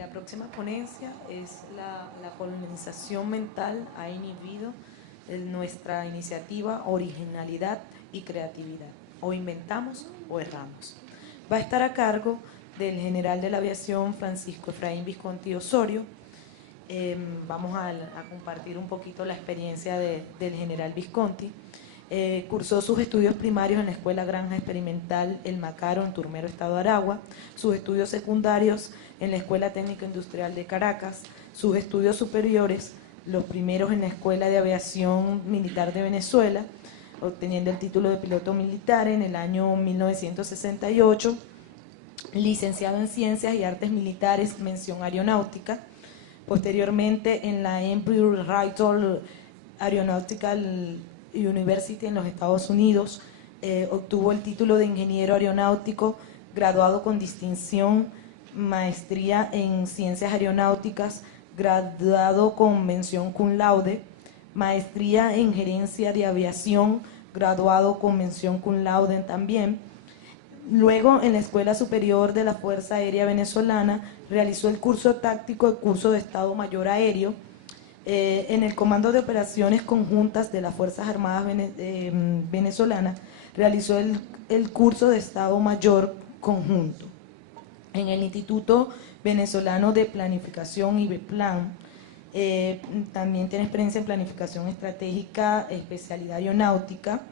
La próxima ponencia es la colonización mental ha inhibido nuestra iniciativa, originalidad y creatividad. O inventamos o erramos. Va a estar a cargo del general de la aviación Francisco Efraín Visconti Osorio. Vamos a compartir un poquito la experiencia del general Visconti. Cursó sus estudios primarios en la Escuela Granja Experimental El Macaro, en Turmero, Estado Aragua, sus estudios secundarios en la Escuela Técnico Industrial de Caracas, sus estudios superiores, los primeros en la Escuela de Aviación Militar de Venezuela, obteniendo el título de piloto militar en el año 1968, licenciado en Ciencias y Artes Militares, mención aeronáutica, posteriormente en la Embry-Riddle Aeronautical University en los Estados Unidos, obtuvo el título de ingeniero aeronáutico, graduado con distinción, maestría en ciencias aeronáuticas, graduado con mención cum laude, maestría en gerencia de aviación, graduado con mención cum laude también. Luego, en la Escuela Superior de la Fuerza Aérea Venezolana, realizó el curso táctico, el curso de Estado Mayor Aéreo, en el Comando de Operaciones Conjuntas de las Fuerzas Armadas Venezolanas, realizó el curso de Estado Mayor Conjunto. En el Instituto Venezolano de Planificación, IBEPLAN, también tiene experiencia en planificación estratégica, especialidad aeronáutica,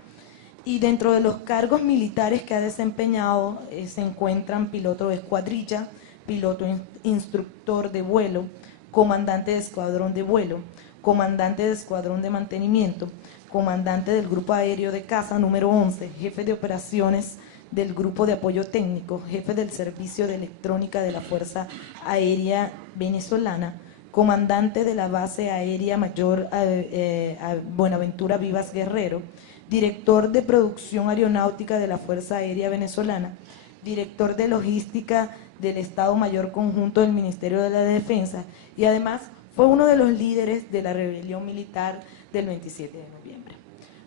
y dentro de los cargos militares que ha desempeñado se encuentran piloto de escuadrilla, piloto instructor de vuelo, comandante de escuadrón de vuelo, comandante de escuadrón de mantenimiento, comandante del Grupo Aéreo de Caza número 11, jefe de operaciones del Grupo de Apoyo Técnico, jefe del Servicio de Electrónica de la Fuerza Aérea Venezolana, comandante de la Base Aérea Mayor Buenaventura Vivas Guerrero, director de Producción Aeronáutica de la Fuerza Aérea Venezolana, director de Logística del Estado Mayor Conjunto del Ministerio de la Defensa, y además fue uno de los líderes de la rebelión militar del 27 de noviembre.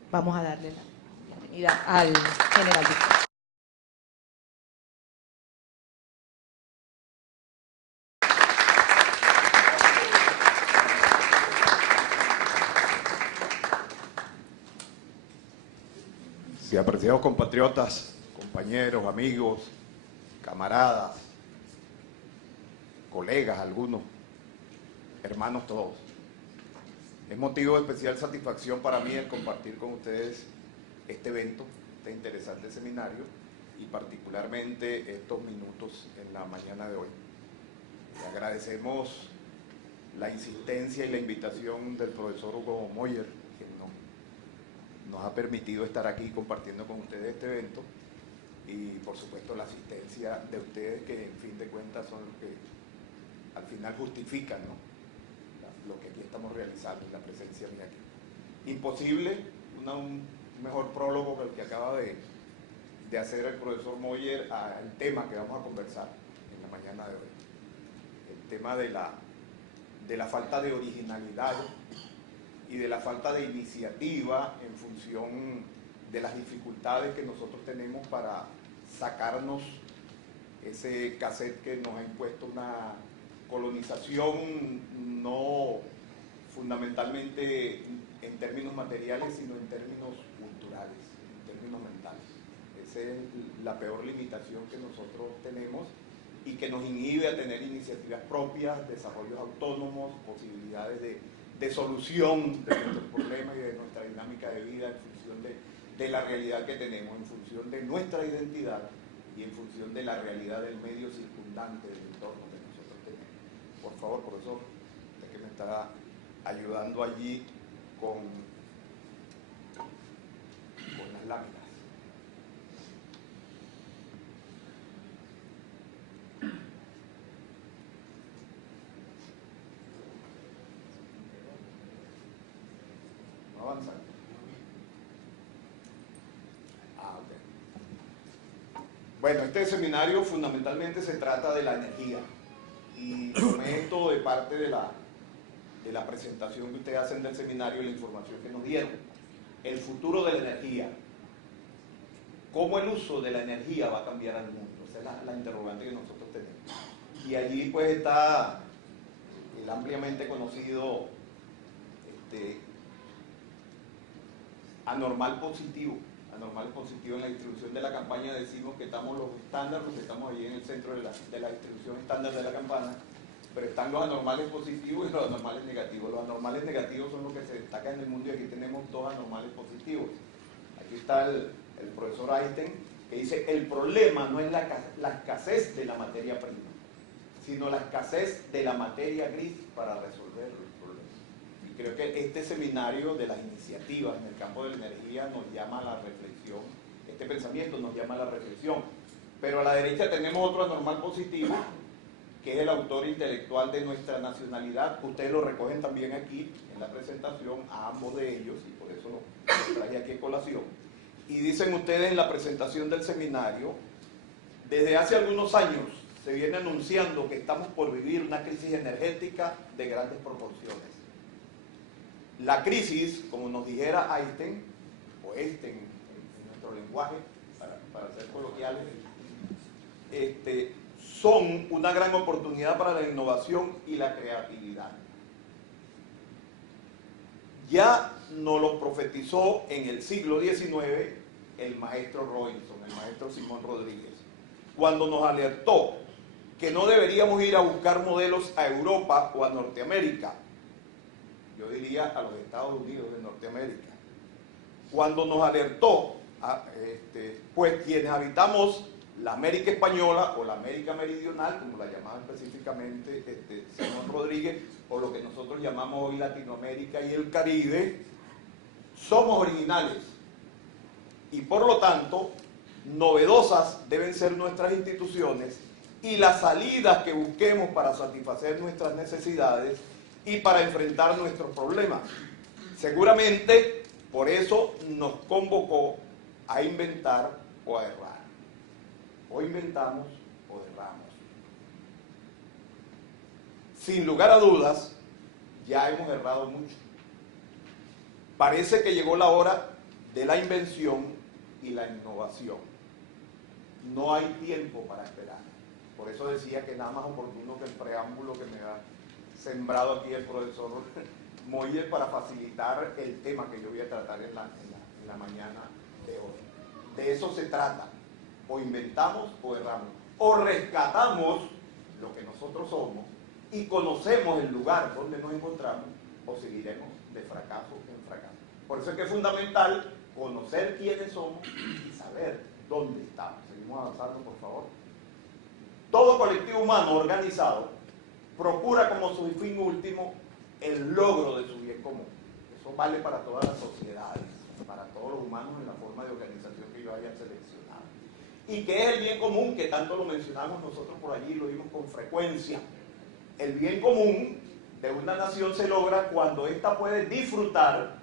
Vamos a darle la bienvenida al general Visconti. Sí, apreciados compatriotas, compañeros, amigos, camaradas, colegas algunos, hermanos todos. Es motivo de especial satisfacción para mí el compartir con ustedes este evento, este interesante seminario y particularmente estos minutos en la mañana de hoy. Le agradecemos la insistencia y la invitación del profesor Hugo Moyer, que nos ha permitido estar aquí compartiendo con ustedes este evento, y por supuesto la asistencia de ustedes, que en fin de cuentas son los que al final justifican, ¿no?, lo que aquí estamos realizando y la presencia mía aquí. Imposible un mejor prólogo que el que acaba de hacer el profesor Moyer al tema que vamos a conversar en la mañana de hoy. El tema de la falta de originalidad y de la falta de iniciativa en función de las dificultades que nosotros tenemos para sacarnos ese cassette que nos ha impuesto una colonización, no fundamentalmente en términos materiales, sino en términos culturales, en términos mentales. Esa es la peor limitación que nosotros tenemos y que nos inhibe a tener iniciativas propias, desarrollos autónomos, posibilidades de solución de nuestros problemas y de nuestra dinámica de vida en función de la realidad que tenemos, en función de nuestra identidad y en función de la realidad del medio circundante, del entorno que nosotros tenemos. Por favor, profesor, usted que me estará ayudando allí con las láminas. Avanza. Ok. Bueno, este seminario fundamentalmente se trata de la energía, y prometo de parte de la presentación que ustedes hacen del seminario y la información que nos dieron, el futuro de la energía, cómo el uso de la energía va a cambiar al mundo. Esa es la interrogante que nosotros tenemos. Y allí pues está el ampliamente conocido anormal positivo. Anormal positivo. En la distribución de la campaña decimos que estamos los estándares, que estamos allí en el centro de la distribución estándar de la campana, pero están los anormales positivos y los anormales negativos. Los anormales negativos son los que se destacan en el mundo y aquí tenemos dos anormales positivos. Aquí está el profesor Einstein, que dice: el problema no es la escasez de la materia prima, sino la escasez de la materia gris para resolver los problemas. Y creo que este seminario de las iniciativas en el campo de la energía nos llama a la reflexión, este pensamiento nos llama a la reflexión. Pero a la derecha tenemos otro anormal positivo, que es el autor intelectual de nuestra nacionalidad. Ustedes lo recogen también aquí en la presentación, a ambos de ellos, y por eso lo traje aquí a colación. Y dicen ustedes en la presentación del seminario: desde hace algunos años se viene anunciando que estamos por vivir una crisis energética de grandes proporciones. La crisis, como nos dijera Einstein, o Einstein en nuestro lenguaje, para ser coloquiales, son una gran oportunidad para la innovación y la creatividad. Ya nos lo profetizó en el siglo XIX el maestro Robinson, el maestro Simón Rodríguez, cuando nos alertó que no deberíamos ir a buscar modelos a Europa o a Norteamérica, yo diría a los Estados Unidos de Norteamérica. Cuando nos alertó, pues quienes habitamos la América Española o la América Meridional, como la llamaba específicamente Simón Rodríguez, o lo que nosotros llamamos hoy Latinoamérica y el Caribe, somos originales y por lo tanto novedosas deben ser nuestras instituciones y las salidas que busquemos para satisfacer nuestras necesidades y para enfrentar nuestros problemas. Seguramente por eso nos convocó a inventar o a errar. O inventamos o erramos. Sin lugar a dudas, ya hemos errado mucho. Parece que llegó la hora de la invención y la innovación. No hay tiempo para esperar. Por eso decía que nada más oportuno que el preámbulo que me ha sembrado aquí el profesor Moyer para facilitar el tema que yo voy a tratar en la mañana de hoy. De eso se trata. O inventamos o erramos. O rescatamos lo que nosotros somos y conocemos el lugar donde nos encontramos, o seguiremos de fracaso en fracaso. Por eso es que es fundamental conocer quiénes somos y saber dónde estamos. Seguimos avanzando, por favor. Todo colectivo humano organizado procura como su fin último el logro de su bien común. Eso vale para todas las sociedades, para todos los humanos en la forma de organización que ellos hayan seleccionado. Y que es el bien común, que tanto lo mencionamos nosotros por allí, lo vimos con frecuencia. El bien común de una nación se logra cuando ésta puede disfrutar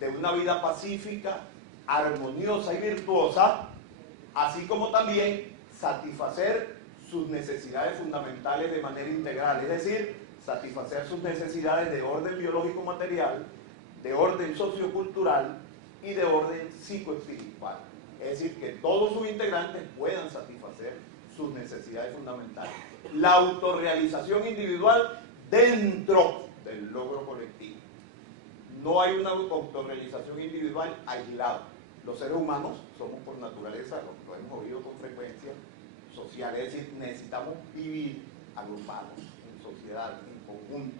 de una vida pacífica, armoniosa y virtuosa, así como también satisfacer sus necesidades fundamentales de manera integral, es decir, satisfacer sus necesidades de orden biológico material, de orden sociocultural y de orden psicoespiritual. Es decir, que todos sus integrantes puedan satisfacer sus necesidades fundamentales. La autorrealización individual dentro del logro colectivo. No hay una autorrealización individual aislada. Los seres humanos somos por naturaleza, lo hemos oído con frecuencia, sociales, es decir, necesitamos vivir agrupados, en sociedad, en conjunto.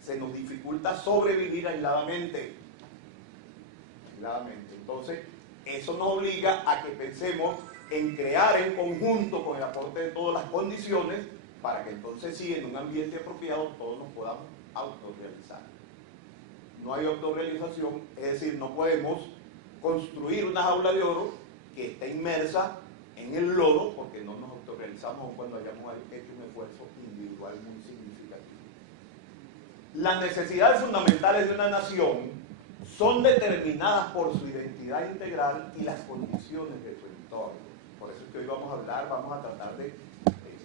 Se nos dificulta sobrevivir aisladamente. Entonces, eso nos obliga a que pensemos en crear en conjunto, con el aporte de todas las condiciones, para que entonces sí, en un ambiente apropiado, todos nos podamos autorrealizar. No hay autorrealización, es decir, no podemos construir una jaula de oro que esté inmersa en el lodo, porque no nos autorrealizamos aun cuando hayamos hecho un esfuerzo individual muy significativo. Las necesidades fundamentales de una nación son determinadas por su identidad integral y las condiciones de su entorno. Por eso es que hoy vamos a tratar de,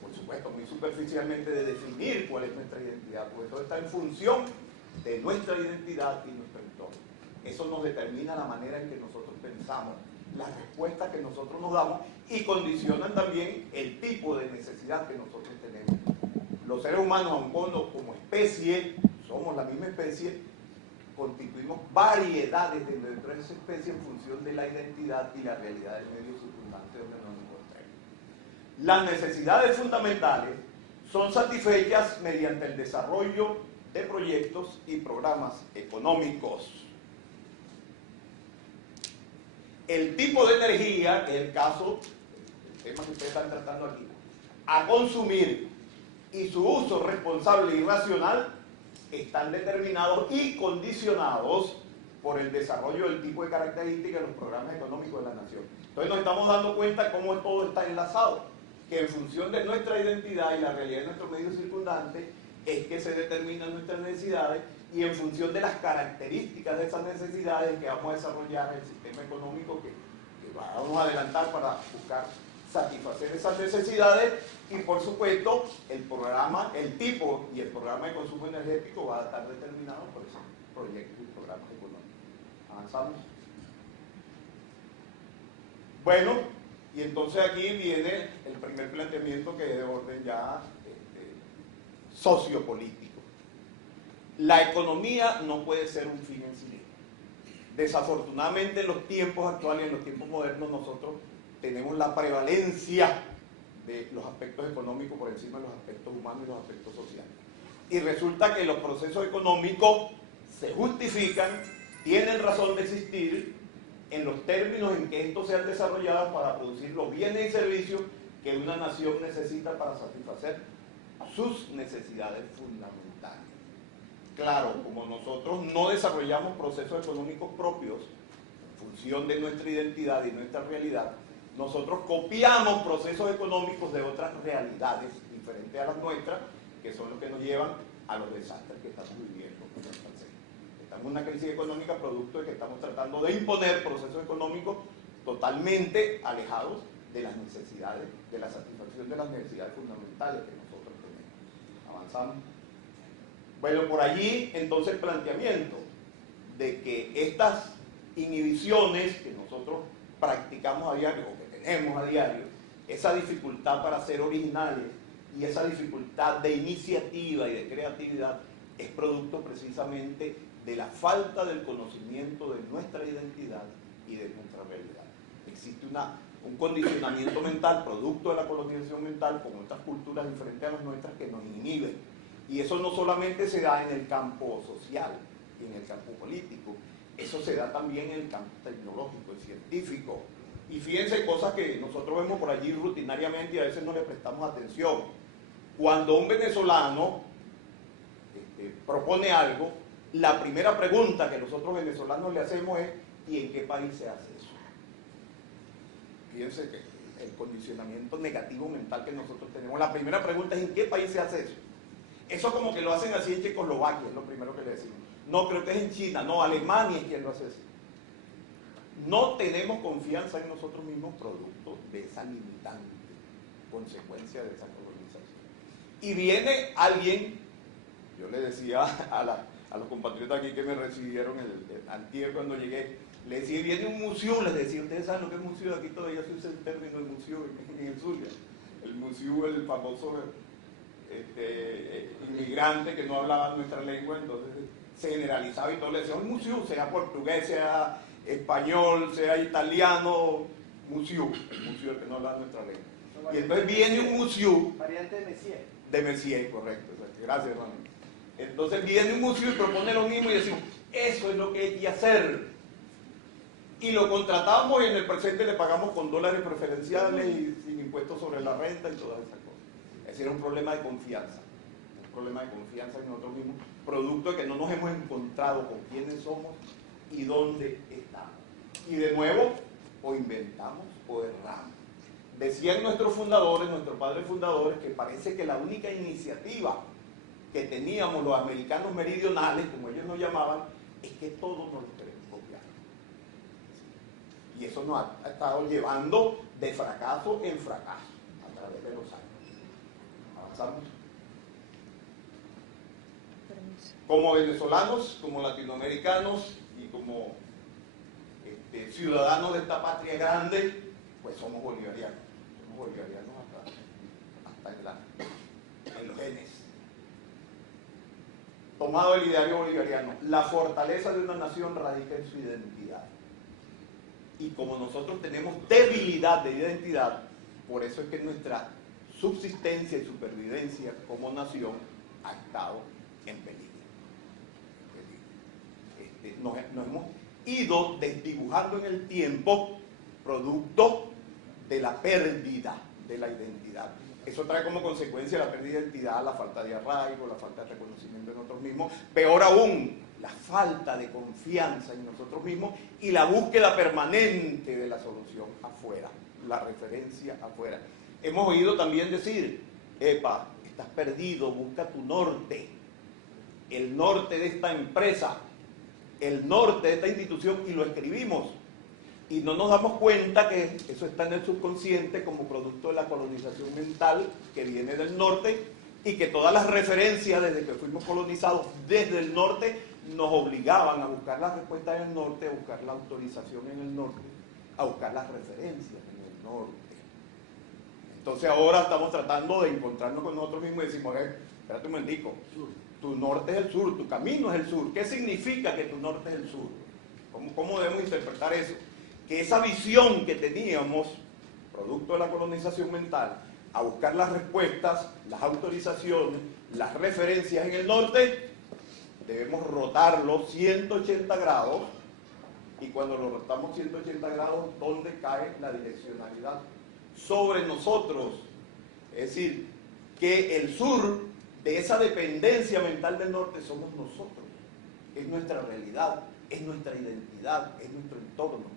por supuesto, muy superficialmente, de definir cuál es nuestra identidad, porque todo está en función de nuestra identidad y nuestro entorno. Eso nos determina la manera en que nosotros pensamos, las respuestas que nosotros nos damos y condicionan también el tipo de necesidad que nosotros tenemos. los seres humanos, aun como especie, somos la misma especie, constituimos variedades dentro de esa especie en función de la identidad y la realidad del medio circundante donde nos encontremos. Las necesidades fundamentales son satisfechas mediante el desarrollo de proyectos y programas económicos. El tipo de energía, que es el caso, el tema que ustedes están tratando aquí, a consumir y su uso responsable y racional están determinados y condicionados por el desarrollo del tipo de características de los programas económicos de la nación. Entonces nos estamos dando cuenta cómo todo está enlazado, que en función de nuestra identidad y la realidad de nuestro medio circundante es que se determinan nuestras necesidades, y en función de las características de esas necesidades que vamos a desarrollar el sistema económico que vamos a adelantar para buscar satisfacer esas necesidades. Y por supuesto el programa, el tipo y el programa de consumo energético va a estar determinado por esos proyectos y programas económicos. Avanzamos. Bueno, y entonces aquí viene el primer planteamiento, que es de orden ya sociopolítico. La economía no puede ser un fin en sí mismo. Desafortunadamente en los tiempos actuales, en los tiempos modernos, nosotros tenemos la prevalencia de los aspectos económicos por encima de los aspectos humanos y los aspectos sociales. Y resulta que los procesos económicos se justifican, tienen razón de existir en los términos en que estos sean desarrollados para producir los bienes y servicios que una nación necesita para satisfacer sus necesidades fundamentales. Claro, como nosotros no desarrollamos procesos económicos propios en función de nuestra identidad y nuestra realidad, nosotros copiamos procesos económicos de otras realidades diferentes a las nuestras, que son los que nos llevan a los desastres que estamos viviendo. Estamos en una crisis económica producto de que estamos tratando de imponer procesos económicos totalmente alejados de las necesidades, de la satisfacción de las necesidades fundamentales que nosotros tenemos. Avanzamos. Bueno, por allí entonces el planteamiento de que estas inhibiciones que nosotros practicamos a diario, o que tenemos a diario, esa dificultad para ser originales y esa dificultad de iniciativa y de creatividad, es producto precisamente de la falta del conocimiento de nuestra identidad y de nuestra realidad. Existe un condicionamiento mental, producto de la colonización mental, con otras culturas diferentes a las nuestras, que nos inhiben. Y eso no solamente se da en el campo social y en el campo político, eso se da también en el campo tecnológico y científico. Y fíjense cosas que nosotros vemos por allí rutinariamente y a veces no le prestamos atención. Cuando un venezolano propone algo, la primera pregunta que nosotros venezolanos le hacemos es: ¿y en qué país se hace eso? Fíjense que el condicionamiento negativo mental que nosotros tenemos, la primera pregunta es: ¿en qué país se hace eso? Eso como que lo hacen así en Checoslovaquia, es lo primero que le decimos. No, creo que es en China, no, Alemania es quien lo hace así. No tenemos confianza en nosotros mismos, producto de esa limitante, consecuencia de esa colonización. Y viene alguien, yo le decía a los compatriotas aquí que me recibieron antier cuando llegué, le decía: viene un museo, les decía: ¿ustedes saben lo que es museo? Aquí todavía se usa el término de museo en el Zulia. El museo, el famoso inmigrante que no hablaba nuestra lengua, entonces se generalizaba y todo le decía un museo, sea portugués, sea español, sea italiano, museo, el museo que no hablaba nuestra lengua. Y entonces viene un museo, variante de Messier. De Messier, correcto, gracias hermano. Entonces viene un museo y propone lo mismo y decimos: eso es lo que hay que hacer. Y lo contratamos y en el presente le pagamos con dólares preferenciales y sin impuestos sobre la renta y todas esas cosas. Es decir, era un problema de confianza, en nosotros mismos, producto de que no nos hemos encontrado con quiénes somos y dónde estamos. Y de nuevo, o inventamos o erramos. Decían nuestros fundadores, nuestros padres fundadores, que parece que la única iniciativa que teníamos los americanos meridionales, como ellos nos llamaban, es que todos nos lo queremos copiar. Y eso nos ha estado llevando de fracaso en fracaso a través de los años. Avanzamos. Como venezolanos, como latinoamericanos y como ciudadanos de esta patria grande, pues somos bolivarianos hasta en los genes. tomado del ideario bolivariano, la fortaleza de una nación radica en su identidad. Y como nosotros tenemos debilidad de identidad, por eso es que nuestra subsistencia y supervivencia como nación ha estado en peligro. Nos hemos ido desdibujando en el tiempo producto de la pérdida de la identidad. Eso trae como consecuencia la pérdida de identidad, la falta de arraigo, la falta de reconocimiento en nosotros mismos, peor aún, la falta de confianza en nosotros mismos y la búsqueda permanente de la solución afuera, la referencia afuera. Hemos oído también decir, epa, estás perdido, busca tu norte, el norte de esta empresa, el norte de esta institución, y lo escribimos. Y no nos damos cuenta que eso está en el subconsciente como producto de la colonización mental que viene del norte y que todas las referencias desde que fuimos colonizados desde el norte nos obligaban a buscar las respuestas en el norte, a buscar la autorización en el norte, a buscar las referencias en el norte. Entonces ahora estamos tratando de encontrarnos con nosotros mismos y decimos, espérate un momentico, tu norte es el sur, tu camino es el sur. ¿Qué significa que tu norte es el sur? ¿Cómo debemos interpretar eso? Que esa visión que teníamos, producto de la colonización mental, a buscar las respuestas, las autorizaciones, las referencias en el norte, debemos rotarlo 180 grados, y cuando lo rotamos 180 grados, ¿dónde cae la direccionalidad? Sobre nosotros. Es decir, que el sur de esa dependencia mental del norte somos nosotros, es nuestra realidad, es nuestra identidad, es nuestro entorno.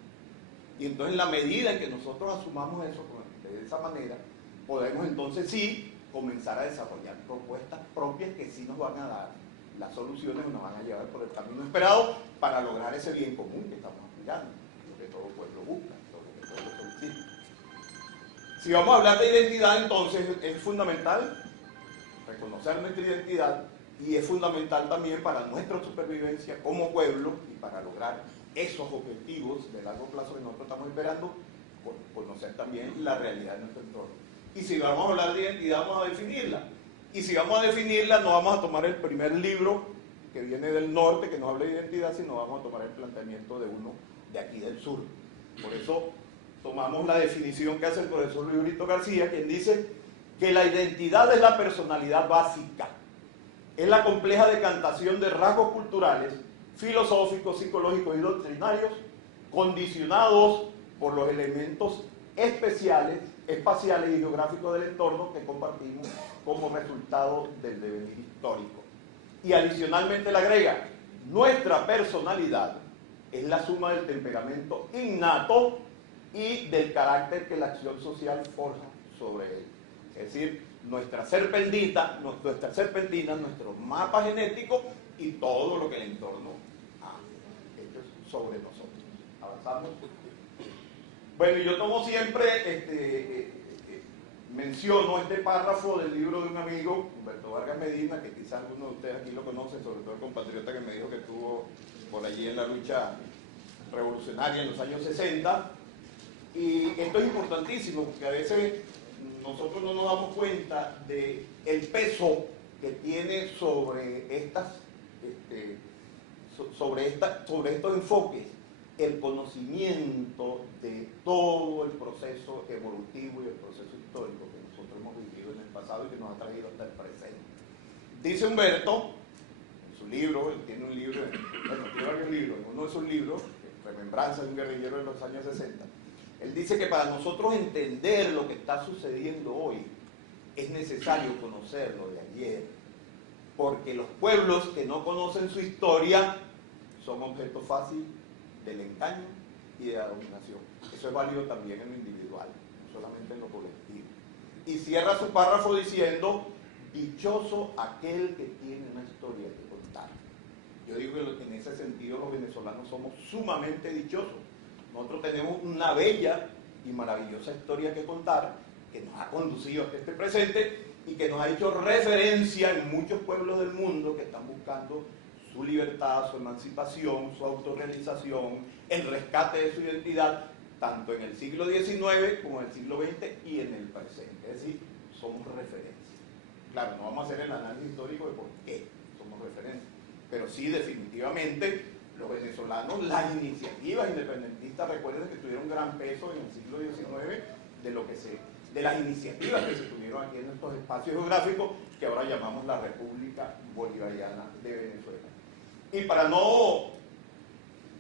Y entonces en la medida en que nosotros asumamos eso de esa manera, podemos entonces sí comenzar a desarrollar propuestas propias que sí nos van a dar las soluciones, nos van a llevar por el camino esperado para lograr ese bien común que estamos aspirando, lo que todo pueblo busca, lo que todo pueblo solicita. Si vamos a hablar de identidad, entonces es fundamental reconocer nuestra identidad y es fundamental también para nuestra supervivencia como pueblo y para lograr esos objetivos de largo plazo que nosotros estamos esperando, conocer también la realidad de nuestro entorno. Y si vamos a hablar de identidad, vamos a definirla. Y si vamos a definirla, no vamos a tomar el primer libro que viene del norte, que nos habla de identidad, sino vamos a tomar el planteamiento de uno de aquí del sur. Por eso tomamos la definición que hace el profesor Luis Brito García, quien dice que la identidad es la personalidad básica, es la compleja decantación de rasgos culturales, filosóficos, psicológicos y doctrinarios, condicionados por los elementos especiales, espaciales y geográficos del entorno que compartimos como resultado del devenir histórico. Y adicionalmente le agrega, nuestra personalidad es la suma del temperamento innato y del carácter que la acción social forja sobre él. Es decir, nuestra serpentina, nuestro mapa genético y todo lo que el entorno ha hecho sobre nosotros. Avanzamos. Bueno, yo tomo siempre, menciono este párrafo del libro de un amigo, Humberto Vargas Medina, que quizás algunos de ustedes aquí lo conocen, sobre todo el compatriota que me dijo que estuvo por allí en la lucha revolucionaria en los años 60. Y esto es importantísimo, porque a veces nosotros no nos damos cuenta del peso que tiene sobre estos enfoques el conocimiento de todo el proceso evolutivo y el proceso histórico que nosotros hemos vivido en el pasado y que nos ha traído hasta el presente. Dice Humberto, en su libro, él tiene un libro, bueno, tiene varios libros, uno de sus libros, Remembranza de un guerrillero de los años 60, él dice que para nosotros entender lo que está sucediendo hoy es necesario conocer lo de ayer, porque los pueblos que no conocen su historia son objeto fácil del engaño y de la dominación. Eso es válido también en lo individual, no solamente en lo colectivo. Y cierra su párrafo diciendo, dichoso aquel que tiene una historia que contar. Yo digo que en ese sentido los venezolanos somos sumamente dichosos. Nosotros tenemos una bella y maravillosa historia que contar, que nos ha conducido hasta este presente y que nos ha hecho referencia en muchos pueblos del mundo que están buscando su libertad, su emancipación, su autorrealización, el rescate de su identidad, tanto en el siglo XIX como en el siglo XX y en el presente. Es decir, somos referencia. Claro, no vamos a hacer el análisis histórico de por qué somos referencia, Pero sí, definitivamente, los venezolanos, las iniciativas independentistas, recuerden que tuvieron un gran peso en el siglo XIX de las iniciativas que se tuvieron aquí en estos espacios geográficos que ahora llamamos la República Bolivariana de Venezuela. Y para no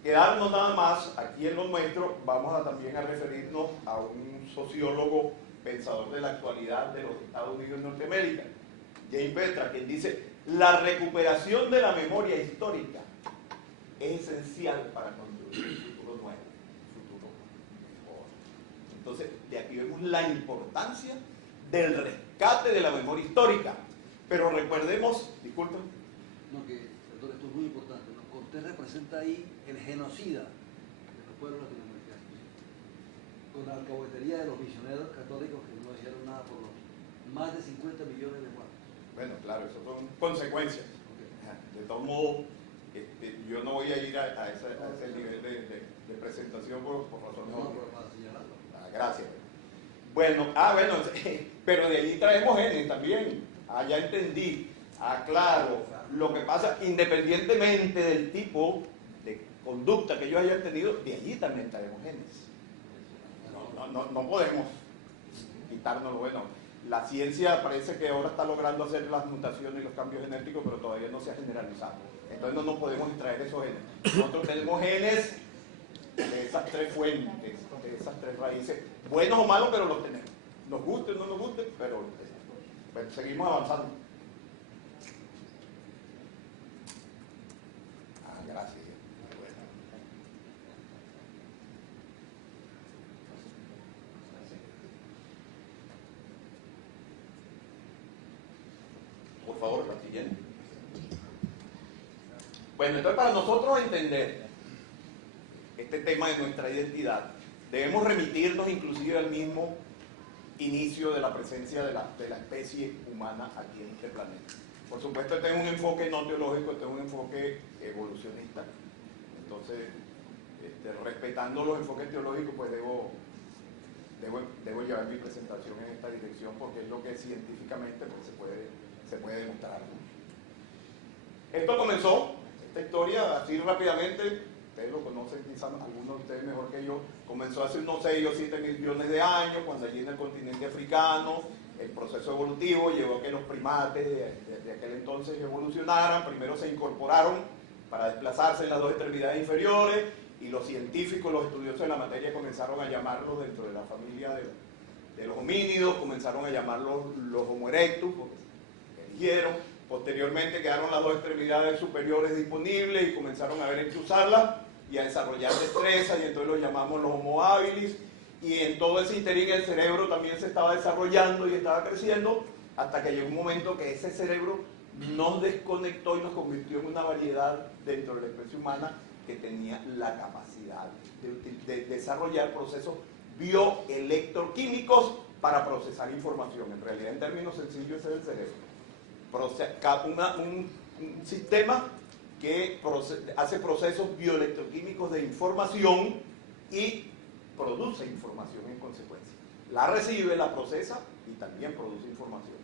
quedarnos nada más aquí en lo nuestro, vamos también a referirnos a un sociólogo pensador de la actualidad de los Estados Unidos de Norteamérica, James Bettram, quien dice: la recuperación de la memoria histórica es esencial para construir un futuro nuevo, un futuro mejor. Entonces, de aquí vemos la importancia del rescate de la memoria histórica. Pero recordemos, disculpen. No, doctor, esto es muy importante, ¿no? Usted representa ahí el genocida de los pueblos latinoamericanos, con la alcahuetería de los misioneros católicos que no hicieron nada por los más de 50 millones de muertos. Bueno, claro, eso son consecuencias. De todos modos, yo no voy a ir a ese nivel de presentación por razones obvias. Para señalarlo. Gracias. Bueno, pero de allí traemos genes también. Ya entendí. Claro. Lo que pasa, independientemente del tipo de conducta que ellos hayan tenido, de allí también traemos genes. No podemos quitárnoslo. Bueno, la ciencia parece que ahora está logrando hacer las mutaciones y los cambios genéticos, pero todavía no se ha generalizado. Entonces no nos podemos extraer esos genes. Nosotros tenemos genes de esas tres fuentes, de esas tres raíces, buenos o malos, pero los tenemos. Nos guste o no nos guste, pero bueno, seguimos avanzando. Gracias. Por favor, la siguiente. Bueno, entonces para nosotros entender este tema de nuestra identidad, debemos remitirnos inclusive al mismo inicio de la presencia de la especie humana aquí en este planeta. Por supuesto, este es un enfoque no teológico, este es un enfoque evolucionista. Entonces, respetando los enfoques teológicos, pues debo llevar mi presentación en esta dirección, porque es lo que científicamente pues, se puede demostrar, ¿no? Esto comenzó, esta historia, así rápidamente, ustedes lo conocen quizás algunos de ustedes mejor que yo, comenzó hace unos 6 o 7 millones de años, cuando allí en el continente africano el proceso evolutivo llevó a que los primates de aquel entonces evolucionaran. Primero se incorporaron para desplazarse en las dos extremidades inferiores, y los científicos, los estudiosos de la materia comenzaron a llamarlos, dentro de la familia de los homínidos, comenzaron a llamarlos los Homo erectus, porque se eligieron. Posteriormente quedaron las dos extremidades superiores disponibles y comenzaron a ver en qué usarlas y a desarrollar destrezas, y entonces los llamamos los Homo habilis. Y en todo ese interín el cerebro también se estaba desarrollando y estaba creciendo, hasta que llegó un momento que ese cerebro nos desconectó y nos convirtió en una variedad dentro de la especie humana que tenía la capacidad de desarrollar procesos bioelectroquímicos para procesar información. En realidad, en términos sencillos, ese es el cerebro. Un sistema que hace procesos bioelectroquímicos de información y produce información en consecuencia. La recibe, la procesa y también produce información.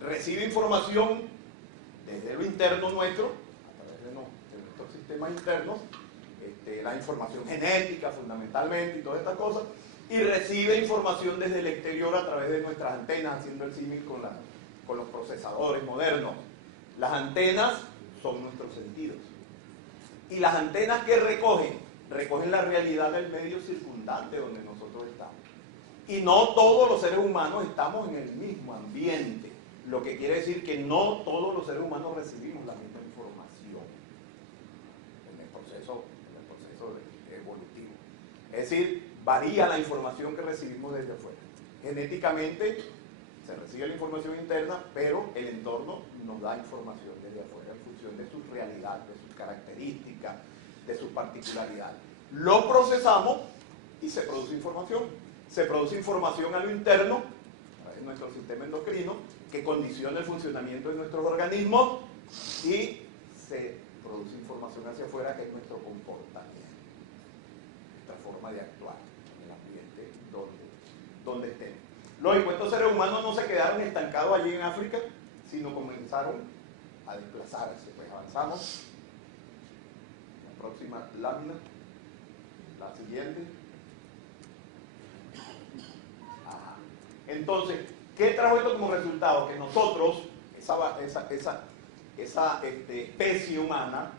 Recibe información desde lo interno nuestro, a través de nuestros sistemas internos, la información genética fundamentalmente y todas estas cosas, y recibe información desde el exterior a través de nuestras antenas, haciendo el símil con los procesadores modernos. Las antenas son nuestros sentidos. Y las antenas que recogen la realidad del medio circundante donde nosotros estamos. Y no todos los seres humanos estamos en el mismo ambiente, lo que quiere decir que no todos los seres humanos recibimos la misma información en el proceso evolutivo. Es decir, varía la información que recibimos desde afuera. Genéticamente se recibe la información interna, pero el entorno nos da información desde afuera en función de su realidad, de sus características, de sus particularidades. Lo procesamos y se produce información. Se produce información a lo interno, a través de nuestro sistema endocrino, que condiciona el funcionamiento de nuestros organismos, y se produce información hacia afuera, que es nuestro comportamiento, nuestra forma de actuar en el ambiente donde estemos. Lógico, estos seres humanos no se quedaron estancados allí en África, sino comenzaron a desplazarse. Pues avanzamos próxima lámina. La siguiente. Ajá. Entonces, ¿qué trajo esto como resultado? Que nosotros, esa especie humana,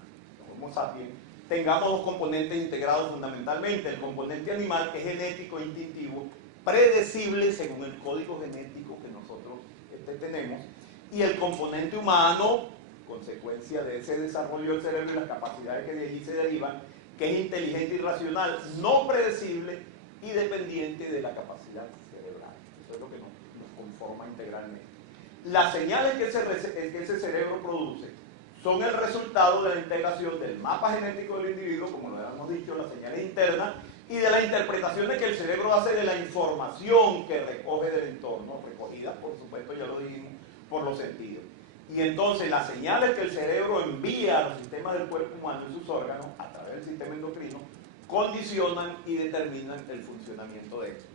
Homo sapiens, tengamos dos componentes integrados fundamentalmente. El componente animal, que es genético e instintivo, predecible según el código genético que nosotros tenemos, y el componente humano, consecuencia de ese desarrollo del cerebro y las capacidades que de allí se derivan, que es inteligente y racional, no predecible y dependiente de la capacidad cerebral. Eso es lo que nos conforma integralmente. Las señales que ese cerebro produce son el resultado de la integración del mapa genético del individuo, como lo habíamos dicho, las señales internas, y de la interpretación que el cerebro hace de la información que recoge del entorno, recogida, por supuesto, ya lo dijimos, por los sentidos. Y entonces las señales que el cerebro envía a los sistemas del cuerpo humano y sus órganos, a través del sistema endocrino, condicionan y determinan el funcionamiento de esto.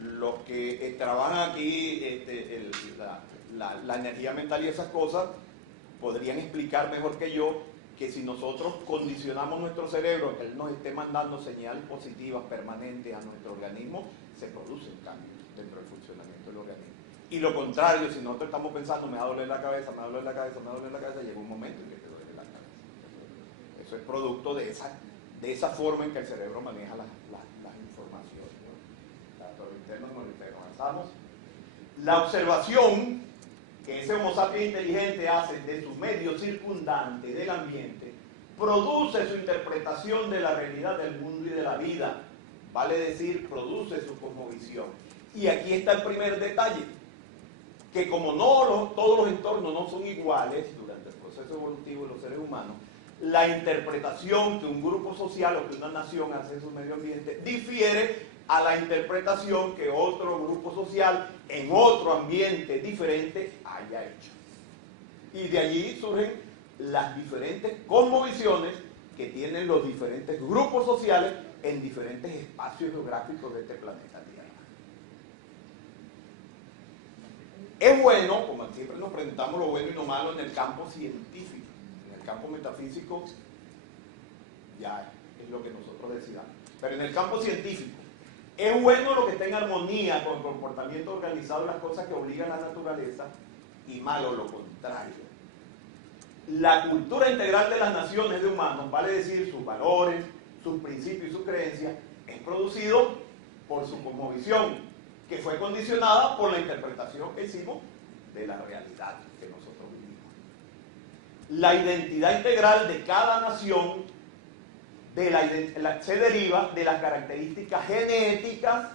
Los que trabajan aquí la energía mental y esas cosas podrían explicar mejor que yo que si nosotros condicionamos nuestro cerebro, que él nos esté mandando señales positivas permanentes a nuestro organismo, se producen cambios dentro del funcionamiento del organismo. Y lo contrario, si nosotros estamos pensando, me va a doler la cabeza, me va a doler la cabeza, me va a doler la cabeza, llega un momento en que te duele la cabeza. Eso es producto de esa forma en que el cerebro maneja las informaciones, ¿no? Tanto lo interno como lo externo. Avanzamos. La observación que ese Homo sapiens inteligente hace de su medio circundante, del ambiente, produce su interpretación de la realidad del mundo y de la vida. Vale decir, produce su cosmovisión. Y aquí está el primer detalle, que como todos los entornos no son iguales durante el proceso evolutivo de los seres humanos, la interpretación que un grupo social o que una nación hace de su medio ambiente difiere a la interpretación que otro grupo social en otro ambiente diferente haya hecho. Y de allí surgen las diferentes cosmovisiones que tienen los diferentes grupos sociales en diferentes espacios geográficos de este planeta Tierra. Es bueno, como siempre nos preguntamos lo bueno y lo malo en el campo científico. En el campo metafísico ya es lo que nosotros decidamos. Pero en el campo científico, es bueno lo que esté en armonía con el comportamiento organizado de las cosas que obligan a la naturaleza, y malo lo contrario. La cultura integral de las naciones de humanos, vale decir sus valores, sus principios y sus creencias, es producido por su cosmovisión, que fue condicionada por la interpretación que hicimos de la realidad que nosotros vivimos. La identidad integral de cada nación se deriva de las características genéticas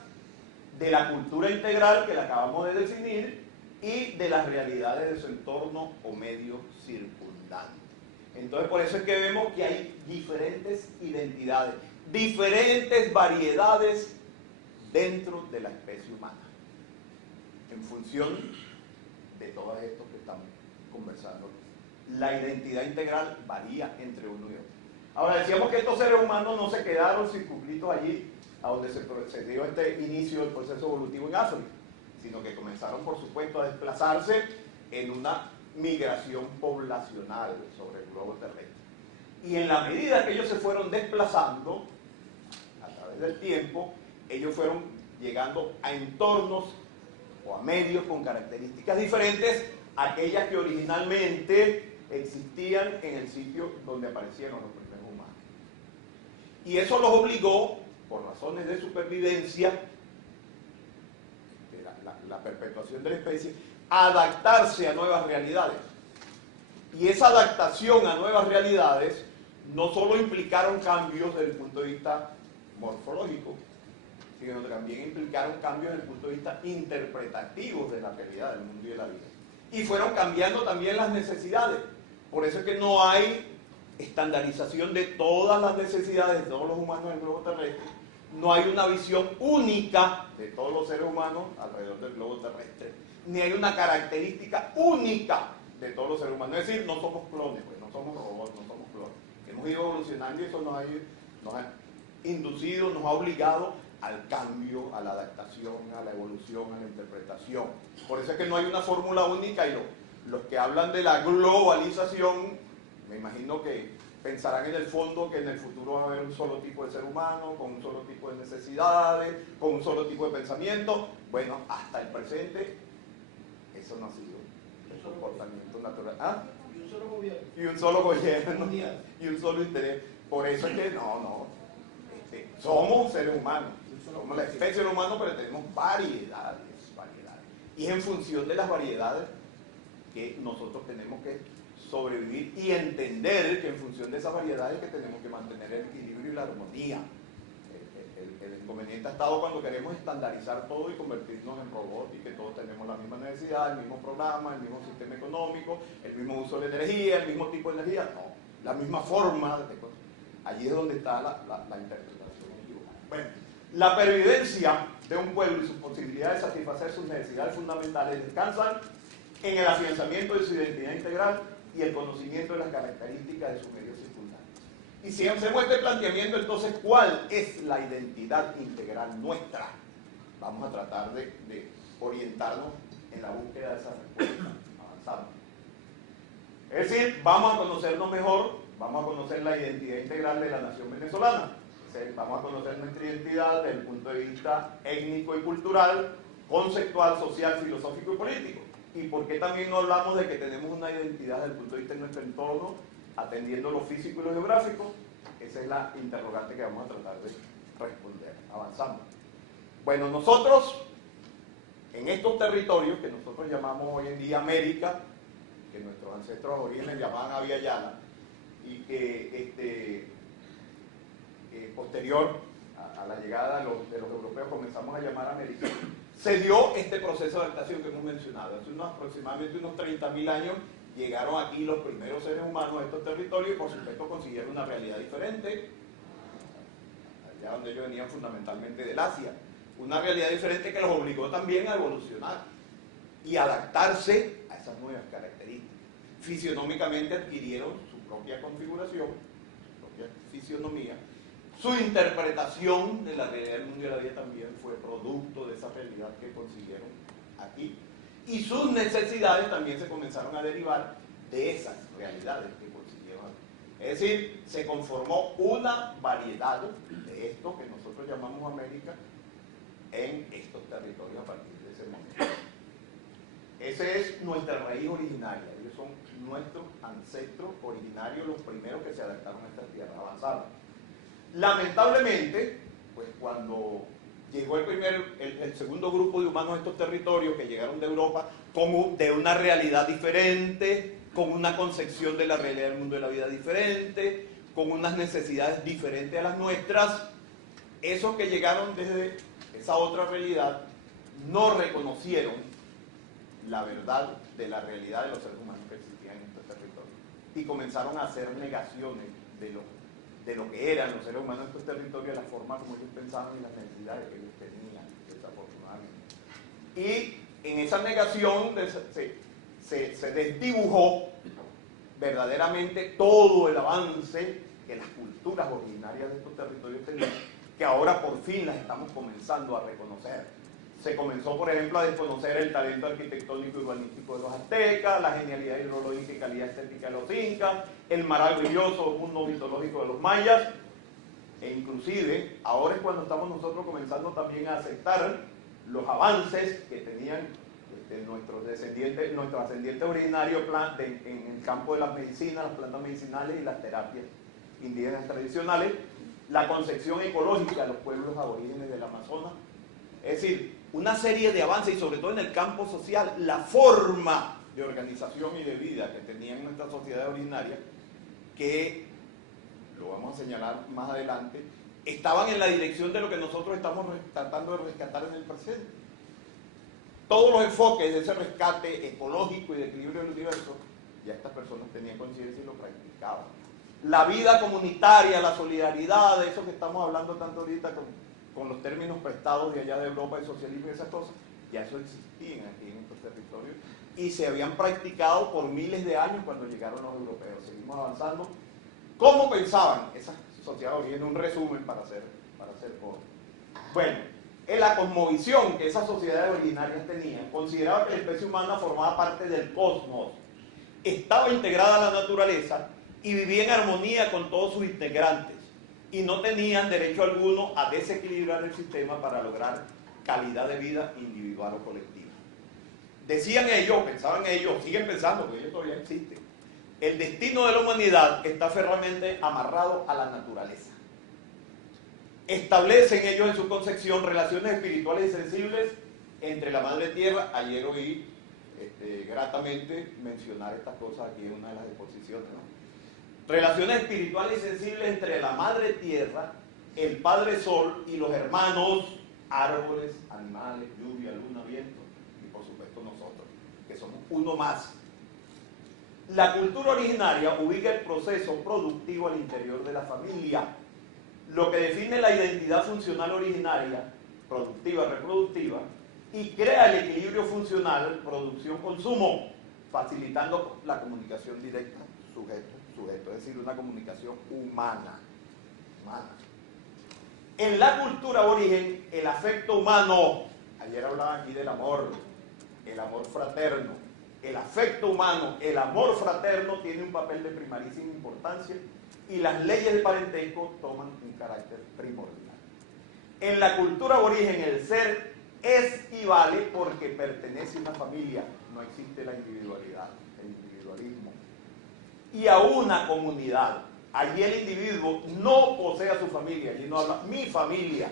de la cultura integral que la acabamos de definir y de las realidades de su entorno o medio circundante. Entonces, por eso es que vemos que hay diferentes identidades, diferentes variedades dentro de la especie humana, en función de todos estos que estamos conversando. La identidad integral varía entre uno y otro. Ahora, decíamos que estos seres humanos no se quedaron circunscritos allí a donde se dio este inicio del proceso evolutivo en África, sino que comenzaron, por supuesto, a desplazarse en una migración poblacional sobre el globo terrestre. Y en la medida que ellos se fueron desplazando, a través del tiempo, ellos fueron llegando a entornos o a medios con características diferentes a aquellas que originalmente existían en el sitio donde aparecieron los primeros humanos. Y eso los obligó, por razones de supervivencia, de la perpetuación de la especie, a adaptarse a nuevas realidades. Y esa adaptación a nuevas realidades no solo implicaron cambios desde el punto de vista morfológico, sino que también implicaron cambios desde el punto de vista interpretativo de la realidad del mundo y de la vida. Y fueron cambiando también las necesidades. Por eso es que no hay estandarización de todas las necesidades de todos los humanos del globo terrestre. No hay una visión única de todos los seres humanos alrededor del globo terrestre. Ni hay una característica única de todos los seres humanos. Es decir, no somos clones, pues, no somos robots, no somos clones. Hemos ido evolucionando y eso nos ha inducido, nos ha obligado al cambio, a la adaptación, a la evolución, a la interpretación. Por eso es que no hay una fórmula única, y los que hablan de la globalización, me imagino que pensarán en el fondo que en el futuro va a haber un solo tipo de ser humano, con un solo tipo de necesidades, con un solo tipo de pensamiento. Bueno, hasta el presente, eso no ha sido el comportamiento natural. ¿Ah? Y un solo gobierno. Y un solo gobierno. Mundial. Y un solo interés. Por eso es que somos seres humanos. Somos la especie del humano, pero tenemos variedades. Y es en función de las variedades que nosotros tenemos que sobrevivir y entender que en función de esas variedades que tenemos que mantener el equilibrio y la armonía. El inconveniente ha estado cuando queremos estandarizar todo y convertirnos en robots y que todos tenemos la misma necesidad, el mismo programa, el mismo sistema económico, el mismo uso de energía, el mismo tipo de energía. No, la misma forma de cosas. Allí es donde está la interpretación equivocada. Bueno, la pervivencia de un pueblo y sus posibilidades de satisfacer sus necesidades fundamentales descansan en el afianzamiento de su identidad integral y el conocimiento de las características de su medio circundante. Y si hacemos este planteamiento, entonces, ¿cuál es la identidad integral nuestra? Vamos a tratar de orientarnos en la búsqueda de esa respuesta, avanzando. Es decir, vamos a conocernos mejor, vamos a conocer la identidad integral de la nación venezolana. Vamos a conocer nuestra identidad desde el punto de vista étnico y cultural, conceptual, social, filosófico y político. ¿Y por qué también no hablamos de que tenemos una identidad desde el punto de vista de nuestro entorno, atendiendo lo físico y lo geográfico? Esa es la interrogante que vamos a tratar de responder, avanzando. Bueno, nosotros, en estos territorios que nosotros llamamos hoy en día América, que nuestros ancestros orígenes llamaban Abya Yala, y que posterior a la llegada de los europeos comenzamos a llamar América, se dio este proceso de adaptación que hemos mencionado. Hace aproximadamente unos 30.000 años llegaron aquí los primeros seres humanos a estos territorios y por supuesto consiguieron una realidad diferente, allá donde ellos venían fundamentalmente del Asia, una realidad diferente que los obligó también a evolucionar y adaptarse a esas nuevas características. Fisionómicamente adquirieron su propia configuración, su propia fisionomía. Su interpretación de la realidad del mundo y de la vida también fue producto de esa realidad que consiguieron aquí. Y sus necesidades también se comenzaron a derivar de esas realidades que consiguieron aquí. Es decir, se conformó una variedad de esto que nosotros llamamos América en estos territorios a partir de ese momento. Esa es nuestra raíz originaria. Ellos son nuestros ancestros originarios, los primeros que se adaptaron a esta tierra avanzada. Lamentablemente, pues cuando llegó el segundo grupo de humanos a estos territorios que llegaron de Europa, como de una realidad diferente, con una concepción de la realidad del mundo y de la vida diferente, con unas necesidades diferentes a las nuestras, esos que llegaron desde esa otra realidad no reconocieron la verdad de la realidad de los seres humanos que existían en estos territorios y comenzaron a hacer negaciones de lo que eran los seres humanos en estos territorios, la forma como ellos pensaban y las necesidades que ellos tenían, desafortunadamente. Y en esa negación se desdibujó verdaderamente todo el avance que las culturas originarias de estos territorios tenían, que ahora por fin las estamos comenzando a reconocer. Se comenzó, por ejemplo, a desconocer el talento arquitectónico y urbanístico de los aztecas, la genialidad hidrológica y calidad estética de los incas, el maravilloso mundo mitológico de los mayas, e inclusive ahora es cuando estamos nosotros comenzando también a aceptar los avances que tenían nuestros ascendientes originarios en el campo de las medicinas, las plantas medicinales y las terapias indígenas tradicionales, la concepción ecológica de los pueblos aborígenes del Amazonas, es decir, una serie de avances y sobre todo en el campo social, la forma de organización y de vida que tenían nuestras sociedades originarias, que, lo vamos a señalar más adelante, estaban en la dirección de lo que nosotros estamos tratando de rescatar en el presente. Todos los enfoques de ese rescate ecológico y de equilibrio del universo, ya estas personas tenían conciencia y lo practicaban. La vida comunitaria, la solidaridad, de eso que estamos hablando tanto ahorita con los términos prestados de allá de Europa, de socialismo y esas cosas, ya eso existía aquí en estos territorios y se habían practicado por miles de años cuando llegaron los europeos. Seguimos avanzando. ¿Cómo pensaban esas sociedades originarias? Un resumen para hacer corto. Bueno, en la cosmovisión que esas sociedades originarias tenían, consideraba que la especie humana formaba parte del cosmos, estaba integrada a la naturaleza y vivía en armonía con todos sus integrantes y no tenían derecho alguno a desequilibrar el sistema para lograr calidad de vida individual o colectiva. Decían ellos, pensaban ellos, siguen pensando, porque ellos todavía existen, el destino de la humanidad está ferramente amarrado a la naturaleza. Establecen ellos en su concepción relaciones espirituales y sensibles entre la Madre Tierra. Ayer oí gratamente mencionar estas cosas aquí en una de las exposiciones, ¿no? Relaciones espirituales y sensibles entre la Madre Tierra, el Padre Sol y los hermanos árboles, animales, lluvia, luna, viento y por supuesto nosotros, que somos uno más. La cultura originaria ubica el proceso productivo al interior de la familia, lo que define la identidad funcional originaria, productiva, reproductiva, y crea el equilibrio funcional producción-consumo, facilitando la comunicación directa sujeto, es decir, una comunicación humana. En la cultura aborigen, el afecto humano, ayer hablaban aquí del amor, el amor fraterno, el afecto humano, el amor fraterno tiene un papel de primarísima importancia y las leyes de parentesco toman un carácter primordial. En la cultura aborigen, el ser es y vale porque pertenece a una familia, no existe la individualidad, el individualismo, y a una comunidad. Allí el individuo no posee a su familia, allí no habla mi familia,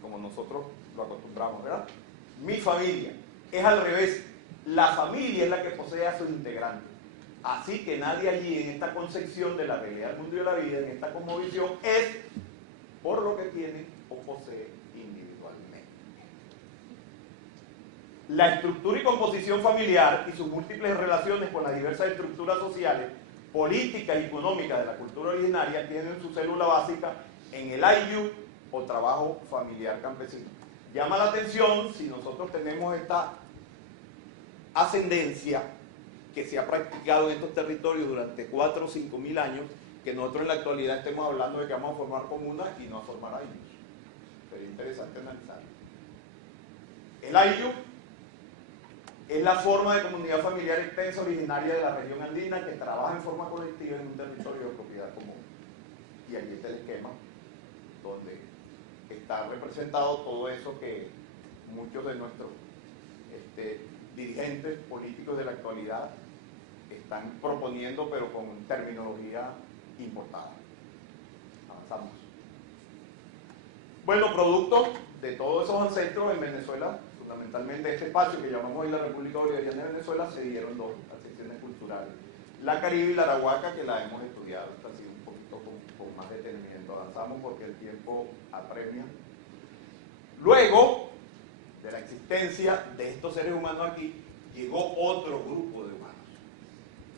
como nosotros lo acostumbramos, ¿verdad? Mi familia. Es al revés, la familia es la que posee a sus integrantes. Así que nadie allí en esta concepción de la realidad del mundo y de la vida, en esta cosmovisión, es por lo que tiene o posee individualmente. La estructura y composición familiar y sus múltiples relaciones con las diversas estructuras sociales, políticas y económicas de la cultura originaria tienen su célula básica en el ayllu o trabajo familiar campesino. Llama la atención si nosotros tenemos esta ascendencia que se ha practicado en estos territorios durante 4 o 5 mil años, que nosotros en la actualidad estemos hablando de que vamos a formar comunas y no a formar aylus. Sería interesante analizarlo. El ayllu es la forma de comunidad familiar extensa originaria de la región andina que trabaja en forma colectiva en un territorio de propiedad común. Y allí está el esquema donde está representado todo eso que muchos de nuestros dirigentes políticos de la actualidad están proponiendo, pero con terminología importada. Avanzamos. Bueno, producto de todos esos ancestros en Venezuela, fundamentalmente este espacio que llamamos hoy la República Bolivariana de Venezuela, se dieron dos secciones culturales. La Caribe y la Arahuaca, que la hemos estudiado, esta ha sido un poquito con más detenimiento. Avanzamos porque el tiempo apremia. Luego de la existencia de estos seres humanos aquí, llegó otro grupo de humanos.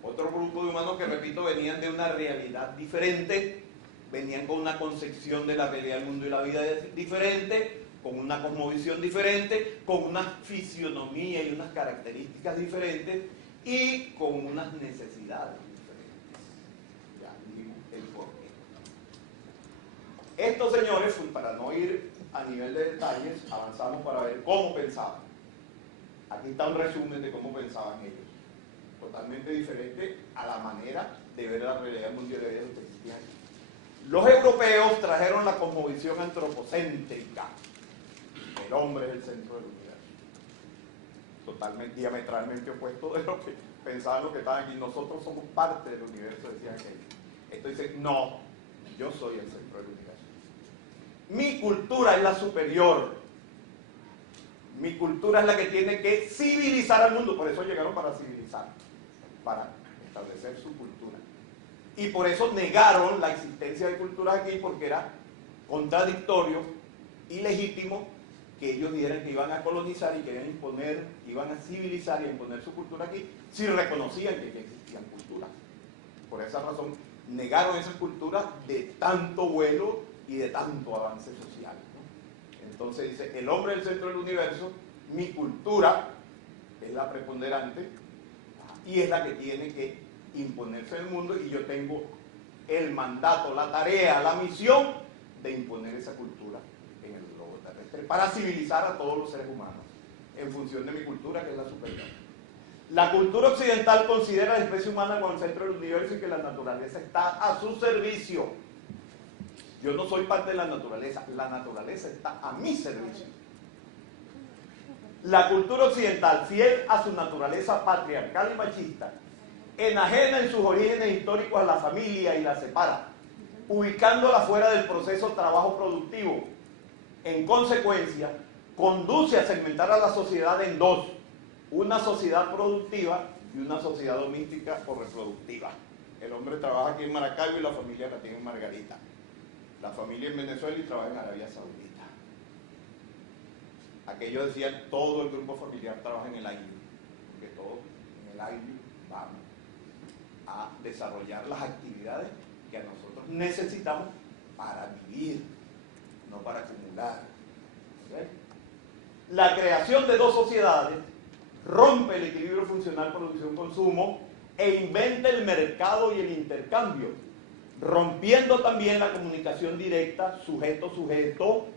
Otro grupo de humanos que, repito, venían de una realidad diferente, venían con una concepción de la realidad del mundo y la vida diferente, con una cosmovisión diferente, con una fisionomía y unas características diferentes y con unas necesidades diferentes. Ya dijimos el porqué. Estos señores, para no ir a nivel de detalles, avanzamos para ver cómo pensaban. Aquí está un resumen de cómo pensaban ellos. Totalmente diferente a la manera de ver la realidad mundial de la vida que existía aquí. Los europeos trajeron la cosmovisión antropocéntrica. El hombre es el centro del universo. Totalmente, diametralmente opuesto de lo que pensaban los que estaban aquí. Nosotros somos parte del universo, decían ellos. Esto dice, no, yo soy el centro del universo. Mi cultura es la superior. Mi cultura es la que tiene que civilizar al mundo. Por eso llegaron para civilizar, para establecer su cultura. Y por eso negaron la existencia de culturas aquí, porque era contradictorio, ilegítimo, que ellos dijeran que iban a colonizar y querían imponer, iban a civilizar y a imponer su cultura aquí, si reconocían que ya existían culturas. Por esa razón, negaron esas culturas de tanto vuelo y de tanto avance social, ¿no? Entonces dice, el hombre es el centro del universo, mi cultura es la preponderante y es la que tiene que imponerse en el mundo, y yo tengo el mandato, la tarea, la misión de imponer esa cultura en el globo terrestre para civilizar a todos los seres humanos en función de mi cultura, que es la superior. La cultura occidental considera a la especie humana como el centro del universo y que la naturaleza está a su servicio. Yo no soy parte de la naturaleza está a mi servicio. La cultura occidental, fiel a su naturaleza patriarcal y machista, enajena en sus orígenes históricos a la familia y la separa, ubicándola fuera del proceso de trabajo productivo. En consecuencia, conduce a segmentar a la sociedad en dos: una sociedad productiva y una sociedad doméstica o reproductiva. El hombre trabaja aquí en Maracaibo y la familia la tiene en Margarita. La familia en Venezuela y trabaja en Arabia Saudita. Aquello decía, todo el grupo familiar trabaja en el aire, porque todos en el aire vamos a desarrollar las actividades que a nosotros necesitamos para vivir, no para acumular. ¿Okay? La creación de dos sociedades rompe el equilibrio funcional producción-consumo e inventa el mercado y el intercambio, rompiendo también la comunicación directa sujeto-sujeto,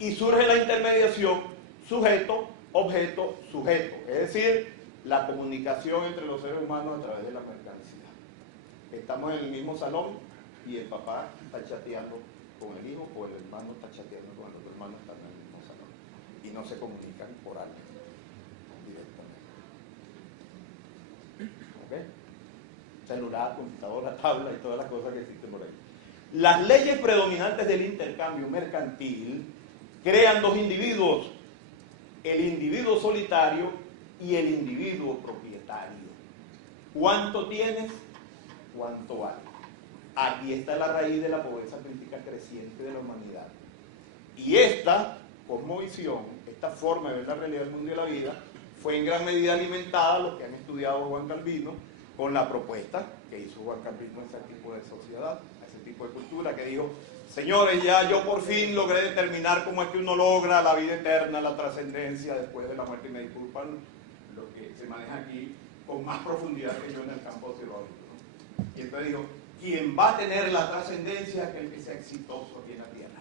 y surge la intermediación sujeto-objeto-sujeto, es decir, la comunicación entre los seres humanos a través de la mercancía. Estamos en el mismo salón y el papá está chateando con el hijo, o el hermano está chateando con el otro hermano, están en el mismo salón y no se comunican oral directamente. ¿Ok? Celular, computadora, tabla y todas las cosas que existen por ahí. Las leyes predominantes del intercambio mercantil crean dos individuos: el individuo solitario y el individuo propietario. ¿Cuánto tienes? ¿Cuánto vale? Aquí está la raíz de la pobreza crítica creciente de la humanidad. Y esta cosmovisión, esta forma de ver la realidad del mundo y de la vida, fue en gran medida alimentada, los que han estudiado Juan Calvino, con la propuesta que hizo Juan Calvino a ese tipo de sociedad, a ese tipo de cultura, que dijo: señores, ya yo por fin logré determinar cómo es que uno logra la vida eterna, la trascendencia después de la muerte, y me disculpan lo que se maneja aquí con más profundidad que yo en el campo teológico, ¿no? Y entonces dijo: quien va a tener la trascendencia es aquel que sea exitoso aquí en la tierra.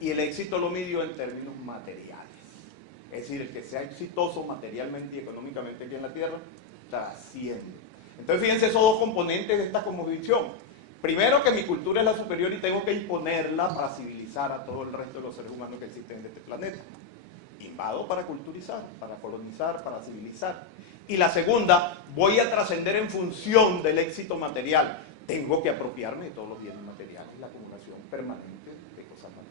Y el éxito lo midió en términos materiales. Es decir, el que sea exitoso materialmente y económicamente aquí en la tierra, trasciende. Entonces fíjense esos dos componentes de esta cosmovisión. Primero, que mi cultura es la superior y tengo que imponerla para civilizar a todo el resto de los seres humanos que existen en este planeta. Invado para culturizar, para colonizar, para civilizar. Y la segunda, voy a trascender en función del éxito material. Tengo que apropiarme de todos los bienes materiales, la acumulación permanente de cosas materiales.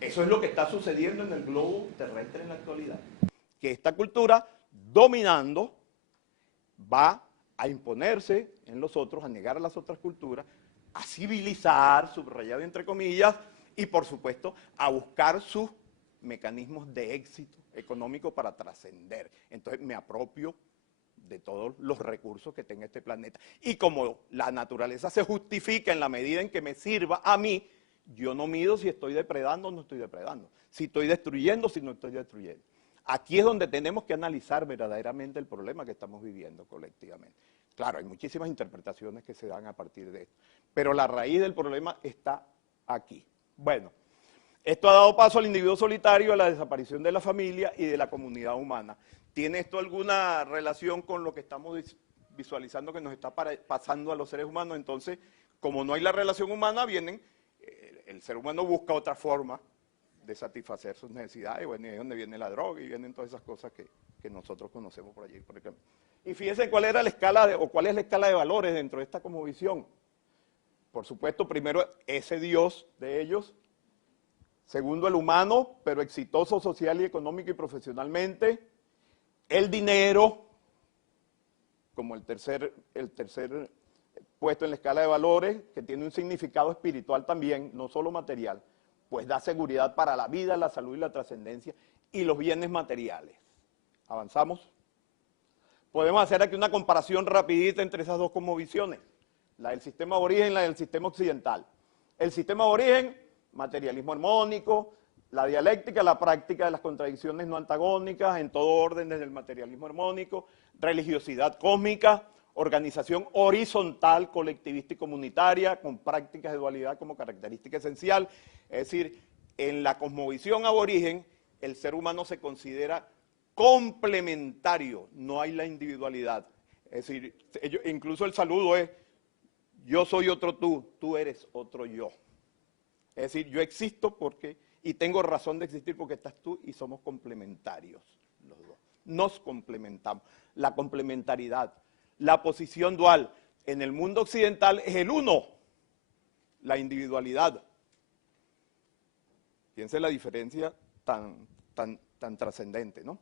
Eso es lo que está sucediendo en el globo terrestre en la actualidad. Que esta cultura, dominando, va a imponerse en los otros, a negar a las otras culturas, a civilizar, subrayado entre comillas, y por supuesto a buscar sus mecanismos de éxito económico para trascender. Entonces me apropio de todos los recursos que tenga este planeta. Y como la naturaleza se justifica en la medida en que me sirva a mí, yo no mido si estoy depredando o no estoy depredando, si estoy destruyendo o si no estoy destruyendo. Aquí es donde tenemos que analizar verdaderamente el problema que estamos viviendo colectivamente. Claro, hay muchísimas interpretaciones que se dan a partir de esto, pero la raíz del problema está aquí. Bueno, esto ha dado paso al individuo solitario, a la desaparición de la familia y de la comunidad humana. ¿Tiene esto alguna relación con lo que estamos visualizando que nos está pasando a los seres humanos? Entonces, como no hay la relación humana, el ser humano busca otra forma de satisfacer sus necesidades, bueno, y ahí es donde viene la droga y vienen todas esas cosas que nosotros conocemos por allí, por ejemplo. Y fíjense cuál era la escala cuál es la escala de valores dentro de esta cosmovisión. Por supuesto, primero ese Dios de ellos, segundo el humano, pero exitoso social y económico y profesionalmente, el dinero como el tercer puesto en la escala de valores, que tiene un significado espiritual también, no solo material, pues da seguridad para la vida, la salud y la trascendencia, y los bienes materiales. ¿Avanzamos? Podemos hacer aquí una comparación rapidita entre esas dos cosmovisiones, la del sistema de origen y la del sistema occidental. El sistema de origen, materialismo armónico, la dialéctica, la práctica de las contradicciones no antagónicas, en todo orden desde el materialismo armónico, religiosidad cósmica, organización horizontal, colectivista y comunitaria, con prácticas de dualidad como característica esencial. Es decir, en la cosmovisión aborigen, el ser humano se considera complementario, no hay la individualidad. Es decir, incluso el saludo es, yo soy otro tú, tú eres otro yo. Es decir, yo existo porque, y tengo razón de existir porque estás tú y somos complementarios los dos. Nos complementamos. La complementariedad, la posición dual en el mundo occidental es el uno, la individualidad. Fíjense la diferencia tan trascendente, ¿no?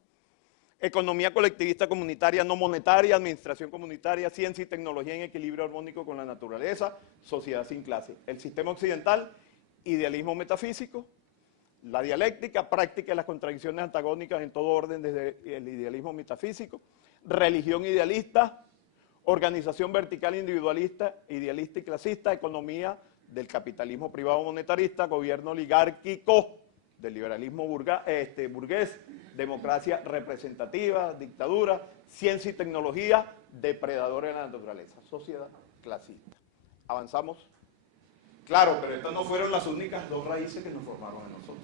Economía colectivista comunitaria no monetaria, administración comunitaria, ciencia y tecnología en equilibrio armónico con la naturaleza, sociedad sin clase. El sistema occidental, idealismo metafísico, la dialéctica, práctica de las contradicciones antagónicas en todo orden desde el idealismo metafísico, religión idealista, organización vertical individualista, idealista y clasista, economía del capitalismo privado monetarista, gobierno oligárquico, del liberalismo burgués, democracia representativa, dictadura, ciencia y tecnología, depredadores de la naturaleza, sociedad clasista. ¿Avanzamos? Claro, pero estas no fueron las únicas dos raíces que nos formaron a nosotros.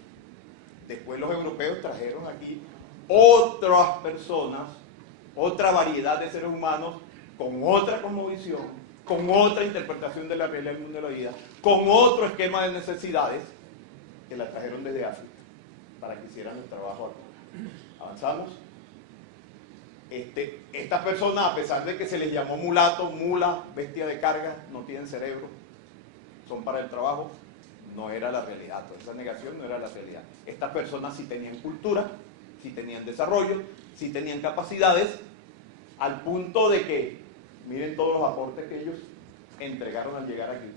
Después los europeos trajeron aquí otras personas, otra variedad de seres humanos, con otra cosmovisión, con otra interpretación de la realidad del mundo de la vida, con otro esquema de necesidades, que la trajeron desde África, para que hicieran el trabajo aquí. ¿Avanzamos? Estas personas, a pesar de que se les llamó mulato, mula, bestia de carga, no tienen cerebro, son para el trabajo, no era la realidad, toda esa negación no era la realidad. Estas personas sí tenían cultura, sí tenían desarrollo, sí tenían capacidades, al punto de que, miren todos los aportes que ellos entregaron al llegar aquí.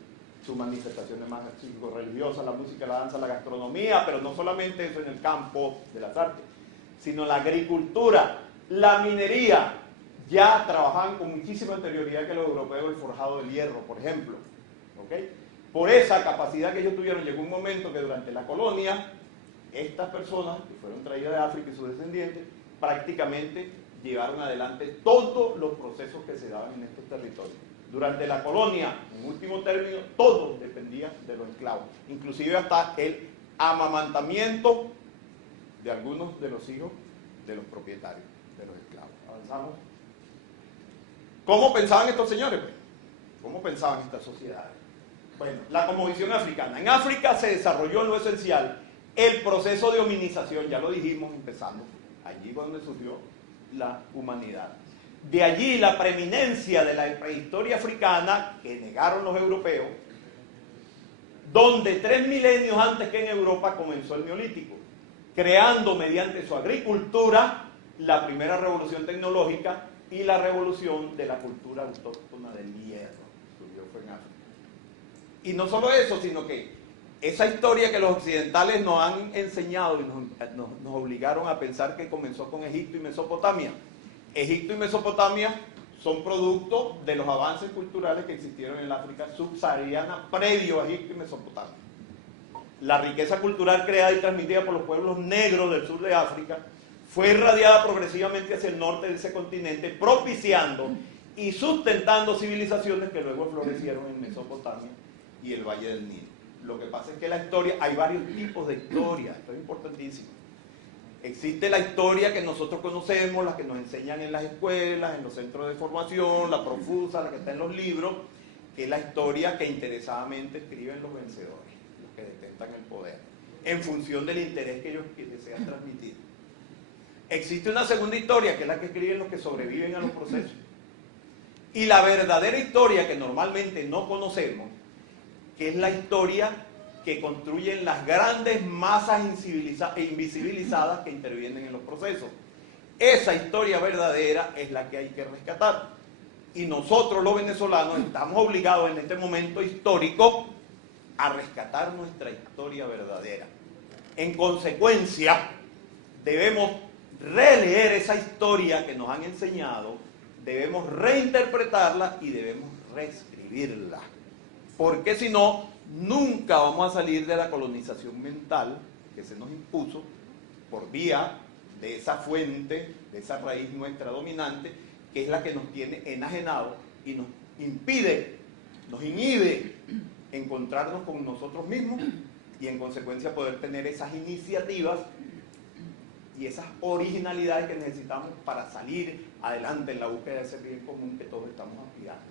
Sus manifestaciones más religiosas, la música, la danza, la gastronomía, pero no solamente eso en el campo de las artes, sino la agricultura, la minería. Ya trabajaban con muchísima anterioridad que los europeos el forjado del hierro, por ejemplo. ¿Okay? Por esa capacidad que ellos tuvieron, llegó un momento que durante la colonia, estas personas que fueron traídas de África y sus descendientes, prácticamente llevaron adelante todos los procesos que se daban en estos territorios. Durante la colonia, en último término, todo dependía de los esclavos, inclusive hasta el amamantamiento de algunos de los hijos de los propietarios, de los esclavos. ¿Avanzamos? ¿Cómo pensaban estos señores? ¿Cómo pensaban estas sociedades? Bueno, la cosmovisión africana. En África se desarrolló en lo esencial el proceso de hominización, ya lo dijimos, empezando. Allí fue donde surgió la humanidad. De allí la preeminencia de la prehistoria africana, que negaron los europeos, donde 3 milenios antes que en Europa comenzó el Neolítico, creando mediante su agricultura la primera revolución tecnológica y la revolución de la cultura autóctona del hierro. Surgió fue en África. Y no solo eso, sino que esa historia que los occidentales nos han enseñado y nos obligaron a pensar que comenzó con Egipto y Mesopotamia. Egipto y Mesopotamia son producto de los avances culturales que existieron en el África subsahariana previo a Egipto y Mesopotamia. La riqueza cultural creada y transmitida por los pueblos negros del sur de África fue irradiada progresivamente hacia el norte de ese continente, propiciando y sustentando civilizaciones que luego florecieron en Mesopotamia y el Valle del Nilo. Lo que pasa es que la historia, hay varios tipos de historia, esto es importantísimo. Existe la historia que nosotros conocemos, la que nos enseñan en las escuelas, en los centros de formación, la profusa, la que está en los libros, que es la historia que interesadamente escriben los vencedores, los que detentan el poder, en función del interés que ellos desean transmitir. Existe una segunda historia, que es la que escriben los que sobreviven a los procesos. Y la verdadera historia que normalmente no conocemos, que es la historia que construyen las grandes masas invisibilizadas que intervienen en los procesos. Esa historia verdadera es la que hay que rescatar. Y nosotros los venezolanos estamos obligados en este momento histórico a rescatar nuestra historia verdadera. En consecuencia, debemos releer esa historia que nos han enseñado, debemos reinterpretarla y debemos reescribirla. Porque si no, nunca vamos a salir de la colonización mental que se nos impuso por vía de esa fuente, de esa raíz nuestra dominante, que es la que nos tiene enajenados y nos impide, nos inhibe encontrarnos con nosotros mismos y en consecuencia poder tener esas iniciativas y esas originalidades que necesitamos para salir adelante en la búsqueda de ese bien común que todos estamos aspirando.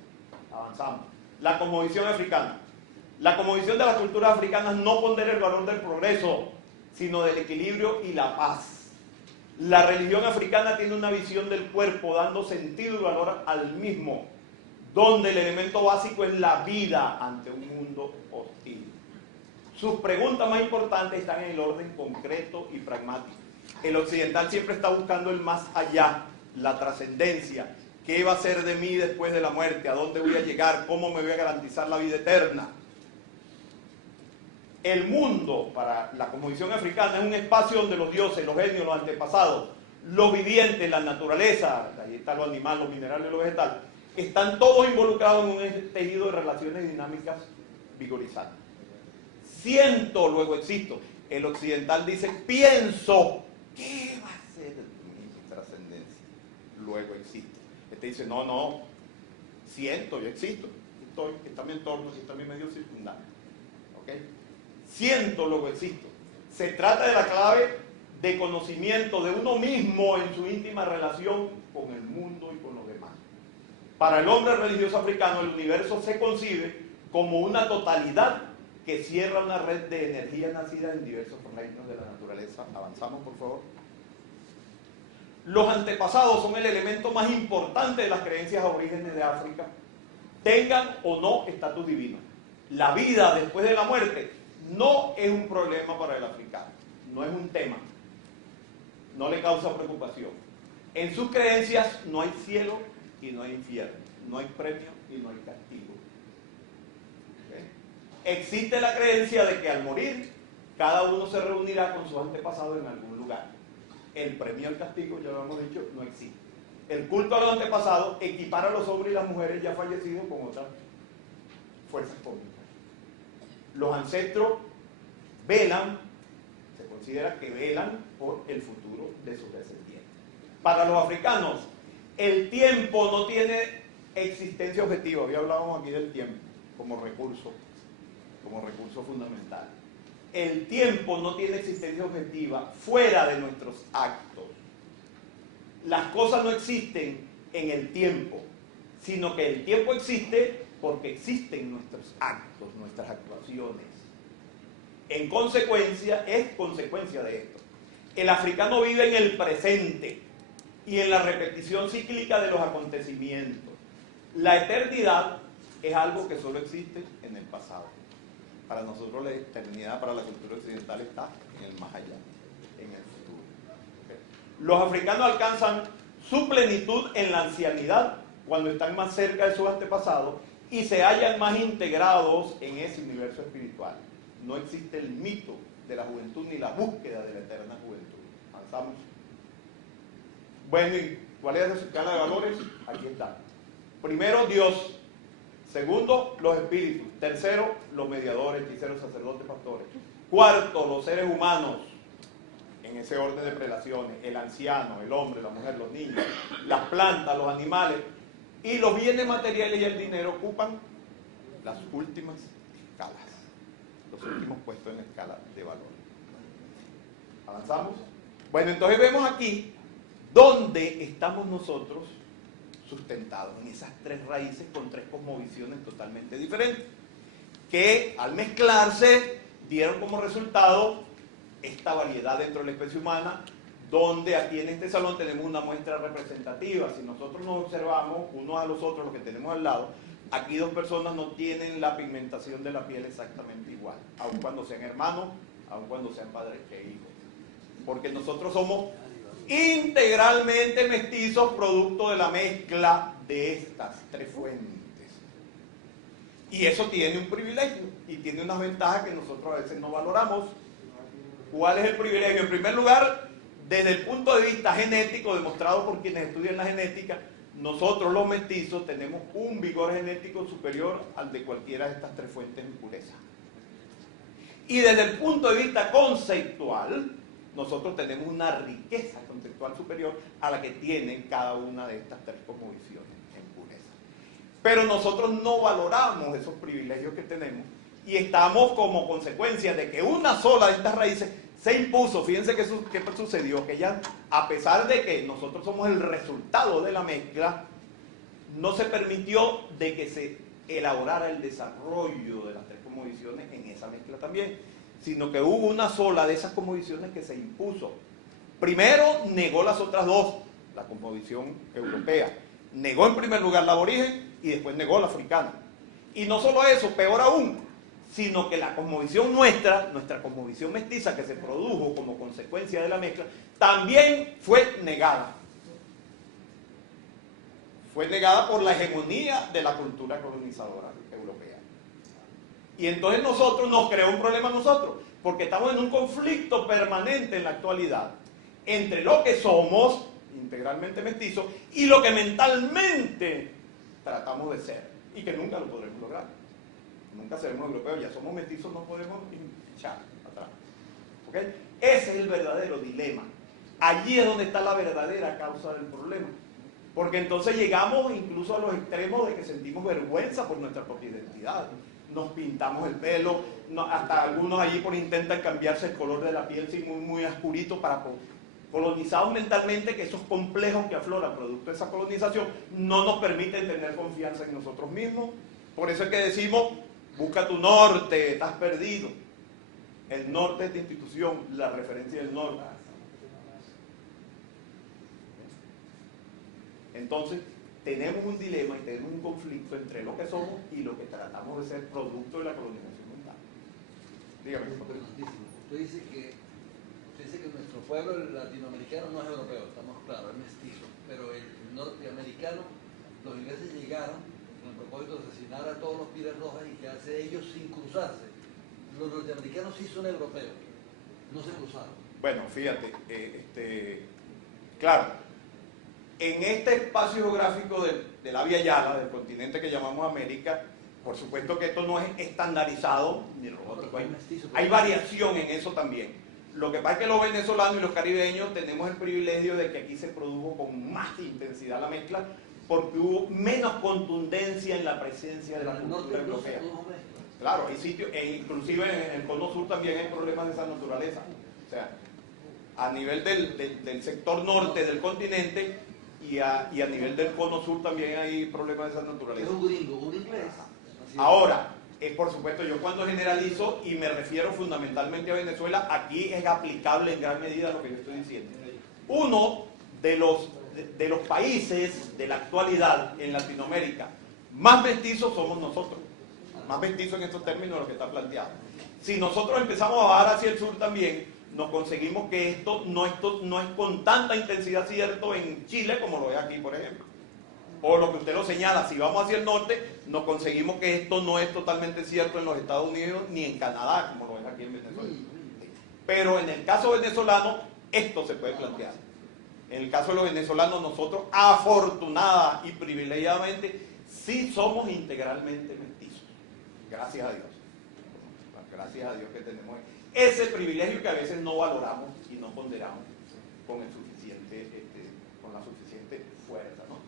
Avanzamos. La cosmovisión africana. La cosmovisión de las culturas africanas no pondera el valor del progreso, sino del equilibrio y la paz. La religión africana tiene una visión del cuerpo, dando sentido y valor al mismo, donde el elemento básico es la vida ante un mundo hostil. Sus preguntas más importantes están en el orden concreto y pragmático. El occidental siempre está buscando el más allá, la trascendencia. ¿Qué va a ser de mí después de la muerte? ¿A dónde voy a llegar? ¿Cómo me voy a garantizar la vida eterna? El mundo, para la cosmovisión africana, es un espacio donde los dioses, los genios, los antepasados, los vivientes, la naturaleza, ahí está lo animal, los minerales y lo vegetal, están todos involucrados en un tejido de relaciones dinámicas vigorizantes. Siento, luego existo. El occidental dice, pienso. ¿Qué va a ser mi trascendencia? Luego existo. Este dice, no, siento, yo existo. Estoy, está mi entorno, está mi medio circundante. ¿Ok? Siento, luego existo. Se trata de la clave de conocimiento de uno mismo en su íntima relación con el mundo y con los demás. Para el hombre religioso africano, el universo se concibe como una totalidad que cierra una red de energía nacida en diversos reinos de la naturaleza. Avanzamos, por favor. Los antepasados son el elemento más importante de las creencias aborígenes de África, tengan o no estatus divino. La vida después de la muerte no es un problema para el africano, no es un tema, no le causa preocupación. En sus creencias no hay cielo y no hay infierno, no hay premio y no hay castigo. Existe la creencia de que al morir, cada uno se reunirá con sus antepasados en algún lugar. El premio al castigo, ya lo hemos dicho, no existe. El culto a los antepasados equipara a los hombres y las mujeres ya fallecidos con otras fuerzas cósmicas. Los ancestros velan, se considera que velan por el futuro de sus descendientes. Para los africanos, el tiempo no tiene existencia objetiva. Ya hablábamos aquí del tiempo como recurso fundamental. El tiempo no tiene existencia objetiva fuera de nuestros actos. Las cosas no existen en el tiempo, sino que el tiempo existe porque existen nuestros actos, nuestras actuaciones. En consecuencia, es consecuencia de esto. El africano vive en el presente y en la repetición cíclica de los acontecimientos. La eternidad es algo que solo existe en el pasado. Para nosotros la eternidad, para la cultura occidental, está en el más allá, en el futuro. ¿Okay? Los africanos alcanzan su plenitud en la ancianidad, cuando están más cerca de sus antepasados y se hallan más integrados en ese universo espiritual. No existe el mito de la juventud ni la búsqueda de la eterna juventud. Avanzamos. Bueno, ¿y cuál es esa escala de valores? Aquí está. Primero, Dios. Segundo, los espíritus. Tercero, los mediadores, hechiceros, sacerdotes, pastores. Cuarto, los seres humanos, en ese orden de prelaciones. El anciano, el hombre, la mujer, los niños, las plantas, los animales. Y los bienes materiales y el dinero ocupan las últimas escalas, los últimos puestos en la escala de valor. ¿Avanzamos? Bueno, entonces vemos aquí dónde estamos nosotros sustentados, en esas tres raíces con tres cosmovisiones totalmente diferentes, que al mezclarse dieron como resultado esta variedad dentro de la especie humana, donde aquí en este salón tenemos una muestra representativa. Si nosotros nos observamos unos a los otros, los que tenemos al lado, aquí dos personas no tienen la pigmentación de la piel exactamente igual, aun cuando sean hermanos, aun cuando sean padres e hijos, porque nosotros somos integralmente mestizos, producto de la mezcla de estas tres fuentes. Y eso tiene un privilegio y tiene unas ventajas que nosotros a veces no valoramos. ¿Cuál es el privilegio? En primer lugar, desde el punto de vista genético, demostrado por quienes estudian la genética, nosotros los mestizos tenemos un vigor genético superior al de cualquiera de estas tres fuentes de impureza. Y desde el punto de vista conceptual, nosotros tenemos una riqueza conceptual superior a la que tienen cada una de estas tres cosmovisiones en pureza. Pero nosotros no valoramos esos privilegios que tenemos y estamos como consecuencia de que una sola de estas raíces se impuso. Fíjense qué sucedió, que ya, a pesar de que nosotros somos el resultado de la mezcla, no se permitió de que se elaborara el desarrollo de las tres cosmovisiones en esa mezcla también, sino que hubo una sola de esas cosmovisiones que se impuso. Primero negó las otras dos, la cosmovisión europea. Negó en primer lugar la aborigen y después negó la africana. Y no solo eso, peor aún, sino que la cosmovisión nuestra cosmovisión mestiza que se produjo como consecuencia de la mezcla, también fue negada. Fue negada por la hegemonía de la cultura colonizadora europea. Y entonces nos creó un problema a nosotros, porque estamos en un conflicto permanente en la actualidad entre lo que somos, integralmente mestizos, y lo que mentalmente tratamos de ser, y que nunca lo podremos lograr. Nunca seremos europeos, ya somos mestizos, no podemos echar atrás. ¿Okay? Ese es el verdadero dilema. Allí es donde está la verdadera causa del problema. Porque entonces llegamos incluso a los extremos de que sentimos vergüenza por nuestra propia identidad. Nos pintamos el pelo, hasta algunos allí intentan cambiarse el color de la piel, sí, muy oscurito, para colonizados mentalmente, que esos complejos que afloran producto de esa colonización no nos permiten tener confianza en nosotros mismos. Por eso es que decimos, busca tu norte, estás perdido. El norte es de institución, la referencia del norte. Entonces, tenemos un dilema y tenemos un conflicto entre lo que somos y lo que tratamos de ser producto de la colonización mental. Dígame. Es importantísimo. Usted dice que nuestro pueblo latinoamericano no es europeo, estamos claros, es mestizo, pero el norteamericano, los ingleses llegaron con el propósito de asesinar a todos los pieles rojas y quedarse ellos sin cruzarse. Los norteamericanos sí son europeos, no se cruzaron. Bueno, fíjate, claro, en este espacio geográfico de la Vía Yala, del continente que llamamos América, por supuesto que esto no es estandarizado ni robótico, hay variación en eso también. Lo que pasa es que los venezolanos y los caribeños tenemos el privilegio de que aquí se produjo con más intensidad la mezcla, porque hubo menos contundencia en la presencia de la cultura europea. Claro, hay sitios, e inclusive en el cono sur también hay problemas de esa naturaleza. O sea, a nivel del sector norte del continente y a nivel del cono sur también hay problemas de esa naturaleza. Es un gringo, un inglés. Ahora, por supuesto, yo cuando generalizo y me refiero fundamentalmente a Venezuela, aquí es aplicable en gran medida lo que yo estoy diciendo. Uno de los países de la actualidad en Latinoamérica más mestizos somos nosotros. Más mestizos en estos términos de lo que está planteado. Si nosotros empezamos a bajar hacia el sur también, nos conseguimos que esto no es con tanta intensidad cierto en Chile como lo es aquí, por ejemplo. O lo que usted lo señala, si vamos hacia el norte, nos conseguimos que esto no es totalmente cierto en los Estados Unidos ni en Canadá, como lo es aquí en Venezuela. Pero en el caso venezolano, esto se puede plantear. En el caso de los venezolanos, nosotros afortunada y privilegiadamente sí somos integralmente mestizos. Gracias a Dios. Gracias a Dios que tenemos ese privilegio que a veces no valoramos y no ponderamos con la suficiente fuerza, ¿no?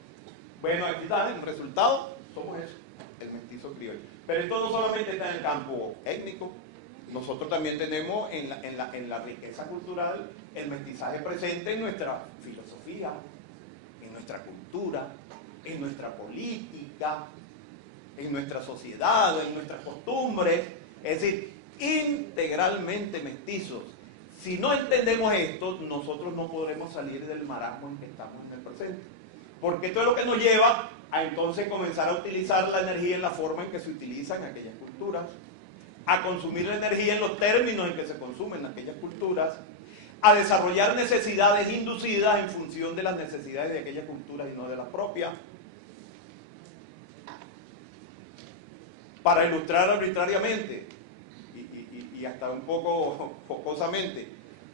Bueno, aquí está el resultado, somos eso, el mestizo criollo. Pero esto no solamente está en el campo étnico, nosotros también tenemos en la riqueza cultural el mestizaje presente en nuestra filosofía, en nuestra cultura, en nuestra política, en nuestra sociedad, en nuestras costumbres, es decir, integralmente mestizos. Si no entendemos esto, nosotros no podremos salir del marasmo en que estamos en el presente. Porque esto es lo que nos lleva a entonces comenzar a utilizar la energía en la forma en que se utiliza en aquellas culturas, a consumir la energía en los términos en que se consumen aquellas culturas, a desarrollar necesidades inducidas en función de las necesidades de aquellas culturas y no de las propias. Para ilustrar arbitrariamente y hasta un poco jocosamente,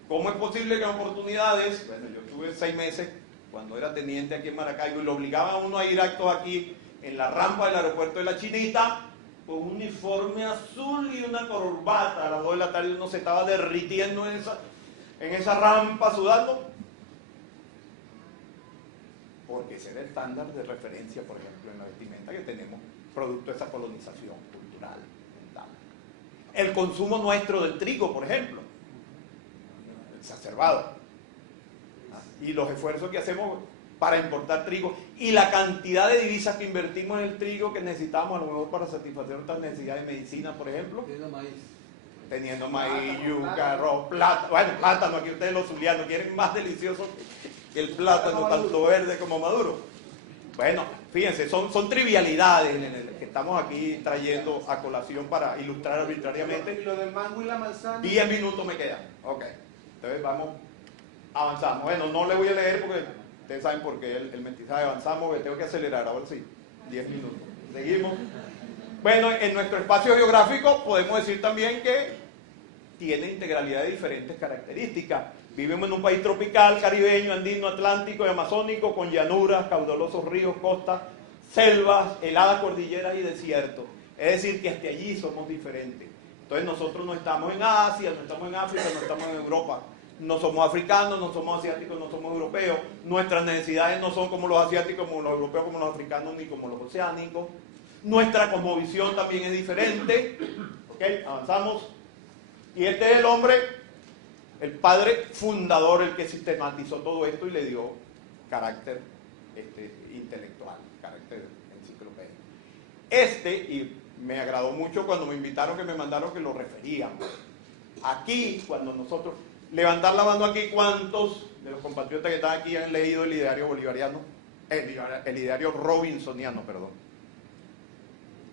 ¿cómo es posible que en oportunidades, bueno, yo estuve 6 meses cuando era teniente aquí en Maracaibo y lo obligaban a uno a ir a actos aquí en la rampa del aeropuerto de La Chinita con un uniforme azul y una corbata? A las 2 de la tarde uno se estaba derritiendo en esa rampa sudando, porque ese era el estándar de referencia, por ejemplo, en la vestimenta que tenemos producto de esa colonización cultural mental. El consumo nuestro del trigo, por ejemplo. exacerbado. Y los esfuerzos que hacemos para importar trigo y la cantidad de divisas que invertimos en el trigo que necesitamos a lo mejor para satisfacer nuestras necesidades de medicina, por ejemplo. Teniendo maíz, yuca, arroz, plátano. Bueno, plátano, aquí ustedes los zulianos quieren más delicioso que el plátano, tanto verde como maduro. Bueno, fíjense, son trivialidades que estamos aquí trayendo a colación para ilustrar arbitrariamente. ¿Y lo del mango y la manzana? 10 minutos me quedan. Ok, entonces vamos, avanzamos. Bueno, no le voy a leer porque ustedes saben por qué el mestizaje. Avanzamos, que tengo que acelerar, ahora sí, 10 minutos. Seguimos. Bueno, en nuestro espacio geográfico podemos decir también que tiene integralidad de diferentes características. Vivimos en un país tropical, caribeño, andino, atlántico y amazónico, con llanuras, caudalosos ríos, costas, selvas, heladas cordilleras y desiertos. Es decir, que hasta allí somos diferentes. Entonces nosotros no estamos en Asia, no estamos en África, no estamos en Europa. No somos africanos, no somos asiáticos, no somos europeos. Nuestras necesidades no son como los asiáticos, como los europeos, como los africanos, ni como los oceánicos. Nuestra cosmovisión también es diferente. ¿Ok? Avanzamos. Y este es el hombre, el padre fundador, el que sistematizó todo esto y le dio carácter intelectual, carácter enciclopédico. Y me agradó mucho cuando me invitaron, que me mandaron que lo referíamos. Aquí, cuando nosotros, levantar la mano aquí, ¿cuántos de los compatriotas que están aquí han leído el ideario bolivariano? El ideario robinsoniano, perdón.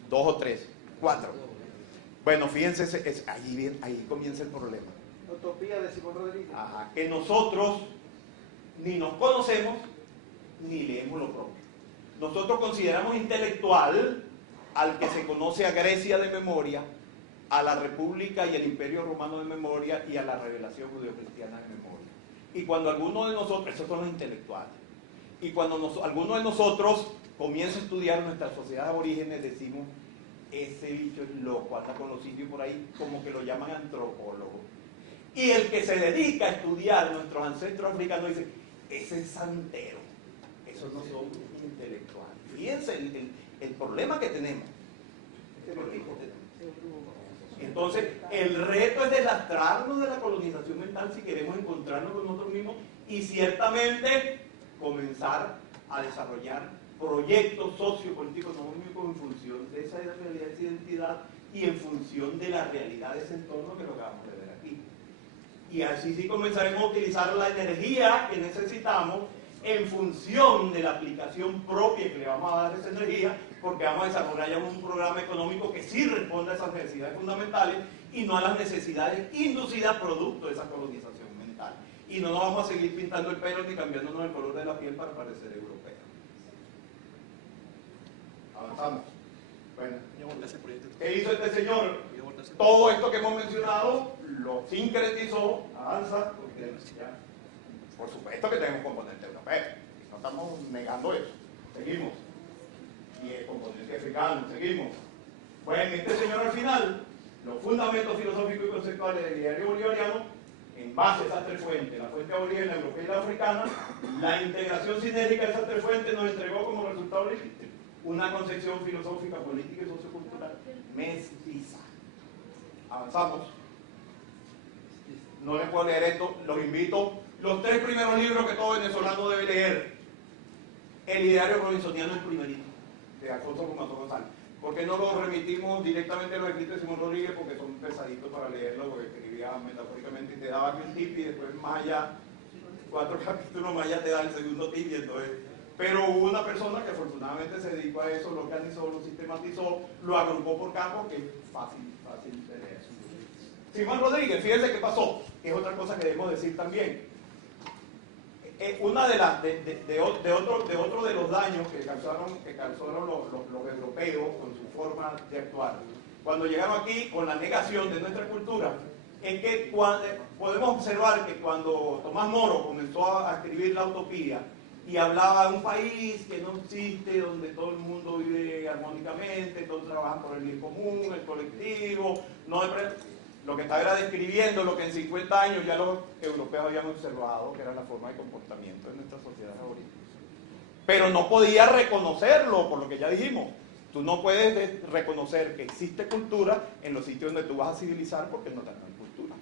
2 o 3, 4. Bueno, fíjense, ahí comienza el problema. Utopía de Simón Rodríguez. Ajá, que nosotros ni nos conocemos ni leemos lo propio. Nosotros consideramos intelectual al que se conoce a Grecia de memoria, a la República y el Imperio Romano de memoria y a la revelación judeocristiana de memoria. Y cuando alguno de nosotros, esos son los intelectuales, y cuando alguno de nosotros comienza a estudiar nuestra sociedad de aborígenes, decimos, ese bicho es loco, anda con los indios por ahí, como que lo llaman antropólogo. Y el que se dedica a estudiar nuestros ancestros africanos dice, ese es santero, esos no son intelectuales. Fíjense el problema que tenemos. Entonces, el reto es deslastrarnos de la colonización mental si queremos encontrarnos con nosotros mismos y ciertamente comenzar a desarrollar proyectos sociopolíticos económicos en función de esa realidad, de esa identidad y en función de la realidad de ese entorno que lo acabamos de ver aquí. Y así sí comenzaremos a utilizar la energía que necesitamos en función de la aplicación propia que le vamos a dar a esa energía, porque vamos a desarrollar ya un programa económico que sí responda a esas necesidades fundamentales y no a las necesidades inducidas producto de esa colonización mental. Y no nos vamos a seguir pintando el pelo ni cambiándonos el color de la piel para parecer europeos. Avanzamos. Bueno, ¿qué hizo este señor? Todo esto que hemos mencionado lo sincretizó. Avanza, porque ya, por supuesto que tenemos componente europeo, no estamos negando eso. Seguimos. Y el componente africano, seguimos. Bueno, este señor al final, los fundamentos filosóficos y conceptuales del ideario bolivariano, en base a esas tres fuentes, la fuente aborigen, la europea y la africana, la integración sinérgica de esas tres fuentes nos entregó como resultado una concepción filosófica, política y sociocultural mestiza. Avanzamos. No les puedo leer esto, los invito. Los 3 primeros libros que todo venezolano debe leer. El ideario robinsoniano es primerito, de Alfonso Guzmán González. ¿Por qué no lo remitimos directamente a los escritos de Simón Rodríguez? Porque son pesaditos para leerlo, porque escribía metafóricamente y te daba un tip y después más allá, 4 capítulos más allá te da el segundo tip y entonces... Pero hubo una persona que afortunadamente se dedicó a eso, lo organizó, lo sistematizó, lo agrupó por campo, que es fácil de leer. Simón Rodríguez, fíjense qué pasó, que es otra cosa que debemos decir también. Una de otro de los daños que causaron los europeos con su forma de actuar, cuando llegaron aquí con la negación de nuestra cultura, es que podemos observar que cuando Tomás Moro comenzó a escribir La Utopía, y hablaba de un país que no existe, donde todo el mundo vive armónicamente, todos trabajan por el bien común, el colectivo, lo que estaba era describiendo lo que en 50 años ya los europeos habían observado, que era la forma de comportamiento de nuestra sociedad aborígenes. Pero no podía reconocerlo, por lo que ya dijimos. Tú no puedes reconocer que existe cultura en los sitios donde tú vas a civilizar porque no hay cultura.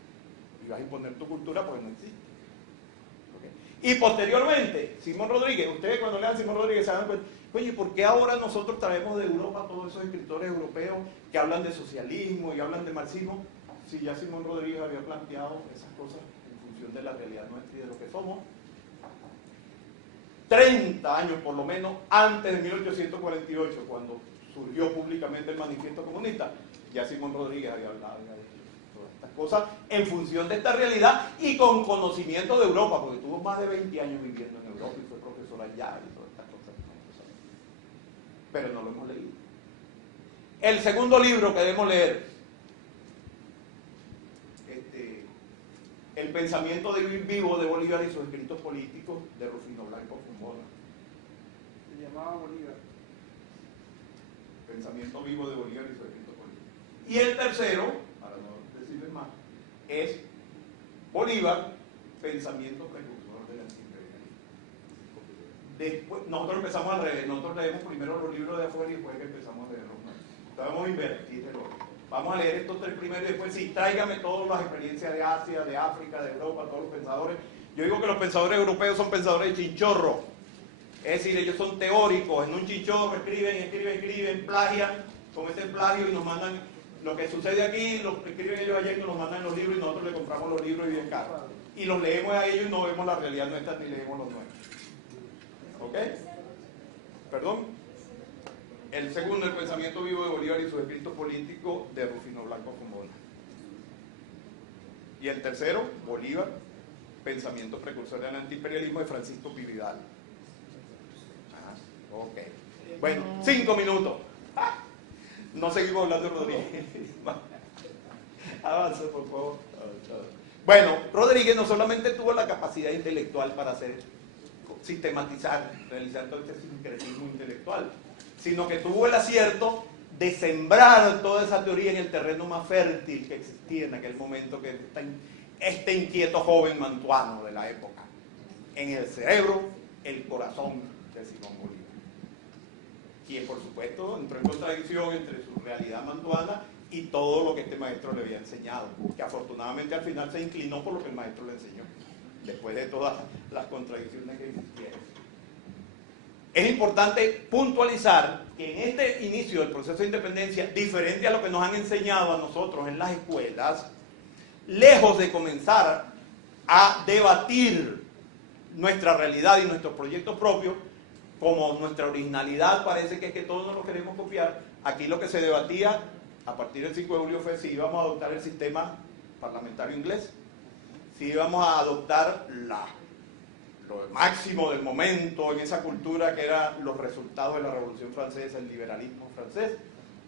y vas a imponer tu cultura porque no existe. ¿Okay? Y posteriormente, Simón Rodríguez, ustedes cuando lean Simón Rodríguez se dan cuenta, oye, ¿por qué ahora nosotros traemos de Europa todos esos escritores europeos que hablan de socialismo y hablan de marxismo? Si ya Simón Rodríguez había planteado esas cosas en función de la realidad nuestra y de lo que somos. 30 años por lo menos antes de 1848, cuando surgió públicamente el Manifiesto Comunista, ya Simón Rodríguez había hablado de todas estas cosas en función de esta realidad y con conocimiento de Europa, porque tuvo más de 20 años viviendo en Europa y fue profesor allá y todas estas cosas. Pero no lo hemos leído. El segundo libro que debemos leer, El pensamiento de vivo de Bolívar y sus escritos políticos, de Rufino Blanco Fombona. Se llamaba Bolívar. Pensamiento vivo de Bolívar y sus escritos políticos. Y el tercero, para no decirles más, es Bolívar, pensamiento precursor del antiimperialismo. Después, nosotros empezamos al revés, nosotros leemos primero los libros de afuera y después que empezamos a leer los nuestros. Entonces vamos a invertir el orden. Vamos a leer estos tres primero y después sí, tráigame todas las experiencias de Asia, de África, de Europa, todos los pensadores. Yo digo que los pensadores europeos son pensadores de chinchorro. Es decir, ellos son teóricos, en un chinchorro escriben, plagian, cometen plagio y nos mandan lo que sucede aquí, lo escriben ellos allá y nos mandan en los libros y nosotros le compramos los libros y bien caros. Y los leemos a ellos y no vemos la realidad nuestra ni leemos los nuestros. ¿Ok? ¿Perdón? El segundo, el pensamiento vivo de Bolívar y sus escritos políticos, de Rufino Blanco Fombona. Y el tercero, Bolívar, pensamiento precursor del antiimperialismo, de Francisco Pividal. Ok. Bueno, 5 minutos. No seguimos hablando de Rodríguez. Avanza, por favor. Bueno, Rodríguez no solamente tuvo la capacidad intelectual para sistematizar, realizar todo este sincretismo intelectual, sino que tuvo el acierto de sembrar toda esa teoría en el terreno más fértil que existía en aquel momento, que este inquieto joven mantuano de la época, en el cerebro, el corazón de Simón Bolívar. Quien, por supuesto, entró en contradicción entre su realidad mantuana y todo lo que este maestro le había enseñado, que afortunadamente al final se inclinó por lo que el maestro le enseñó, después de todas las contradicciones que existieron. Es importante puntualizar que en este inicio del proceso de independencia, diferente a lo que nos han enseñado a nosotros en las escuelas, lejos de comenzar a debatir nuestra realidad y nuestros proyectos propios, como nuestra originalidad parece que es que todos nos lo queremos copiar, aquí lo que se debatía a partir del 5 de julio fue si íbamos a adoptar el sistema parlamentario inglés, si íbamos a adoptar lo máximo del momento en esa cultura que eran los resultados de la Revolución Francesa, el liberalismo francés,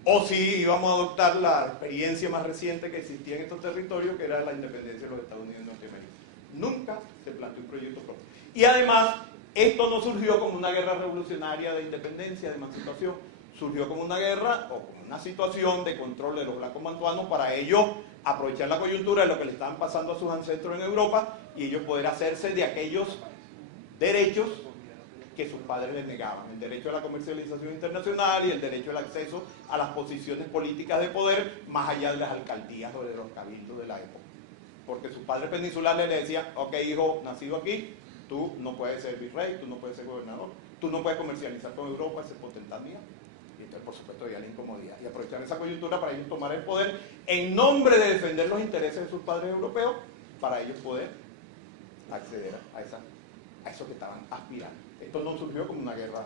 o si íbamos a adoptar la experiencia más reciente que existía en estos territorios, que era la independencia de los Estados Unidos de Norteamérica. Nunca se planteó un proyecto propio. Y además, esto no surgió como una guerra revolucionaria de independencia, de emancipación, surgió como una guerra o como una situación de control de los blancos mantuanos para ellos aprovechar la coyuntura de lo que le estaban pasando a sus ancestros en Europa y ellos poder hacerse de aquellos derechos que sus padres les negaban, el derecho a la comercialización internacional y el derecho al acceso a las posiciones políticas de poder más allá de las alcaldías o de los cabildos de la época. Porque sus padres peninsulares le decían, ok hijo, nacido aquí, tú no puedes ser virrey, tú no puedes ser gobernador, tú no puedes comercializar con Europa, ese potentanía. Y entonces, por supuesto, había la incomodidad. Y aprovechar esa coyuntura para ellos tomar el poder en nombre de defender los intereses de sus padres europeos, para ellos poder acceder a eso que estaban aspirando. Esto no surgió como una guerra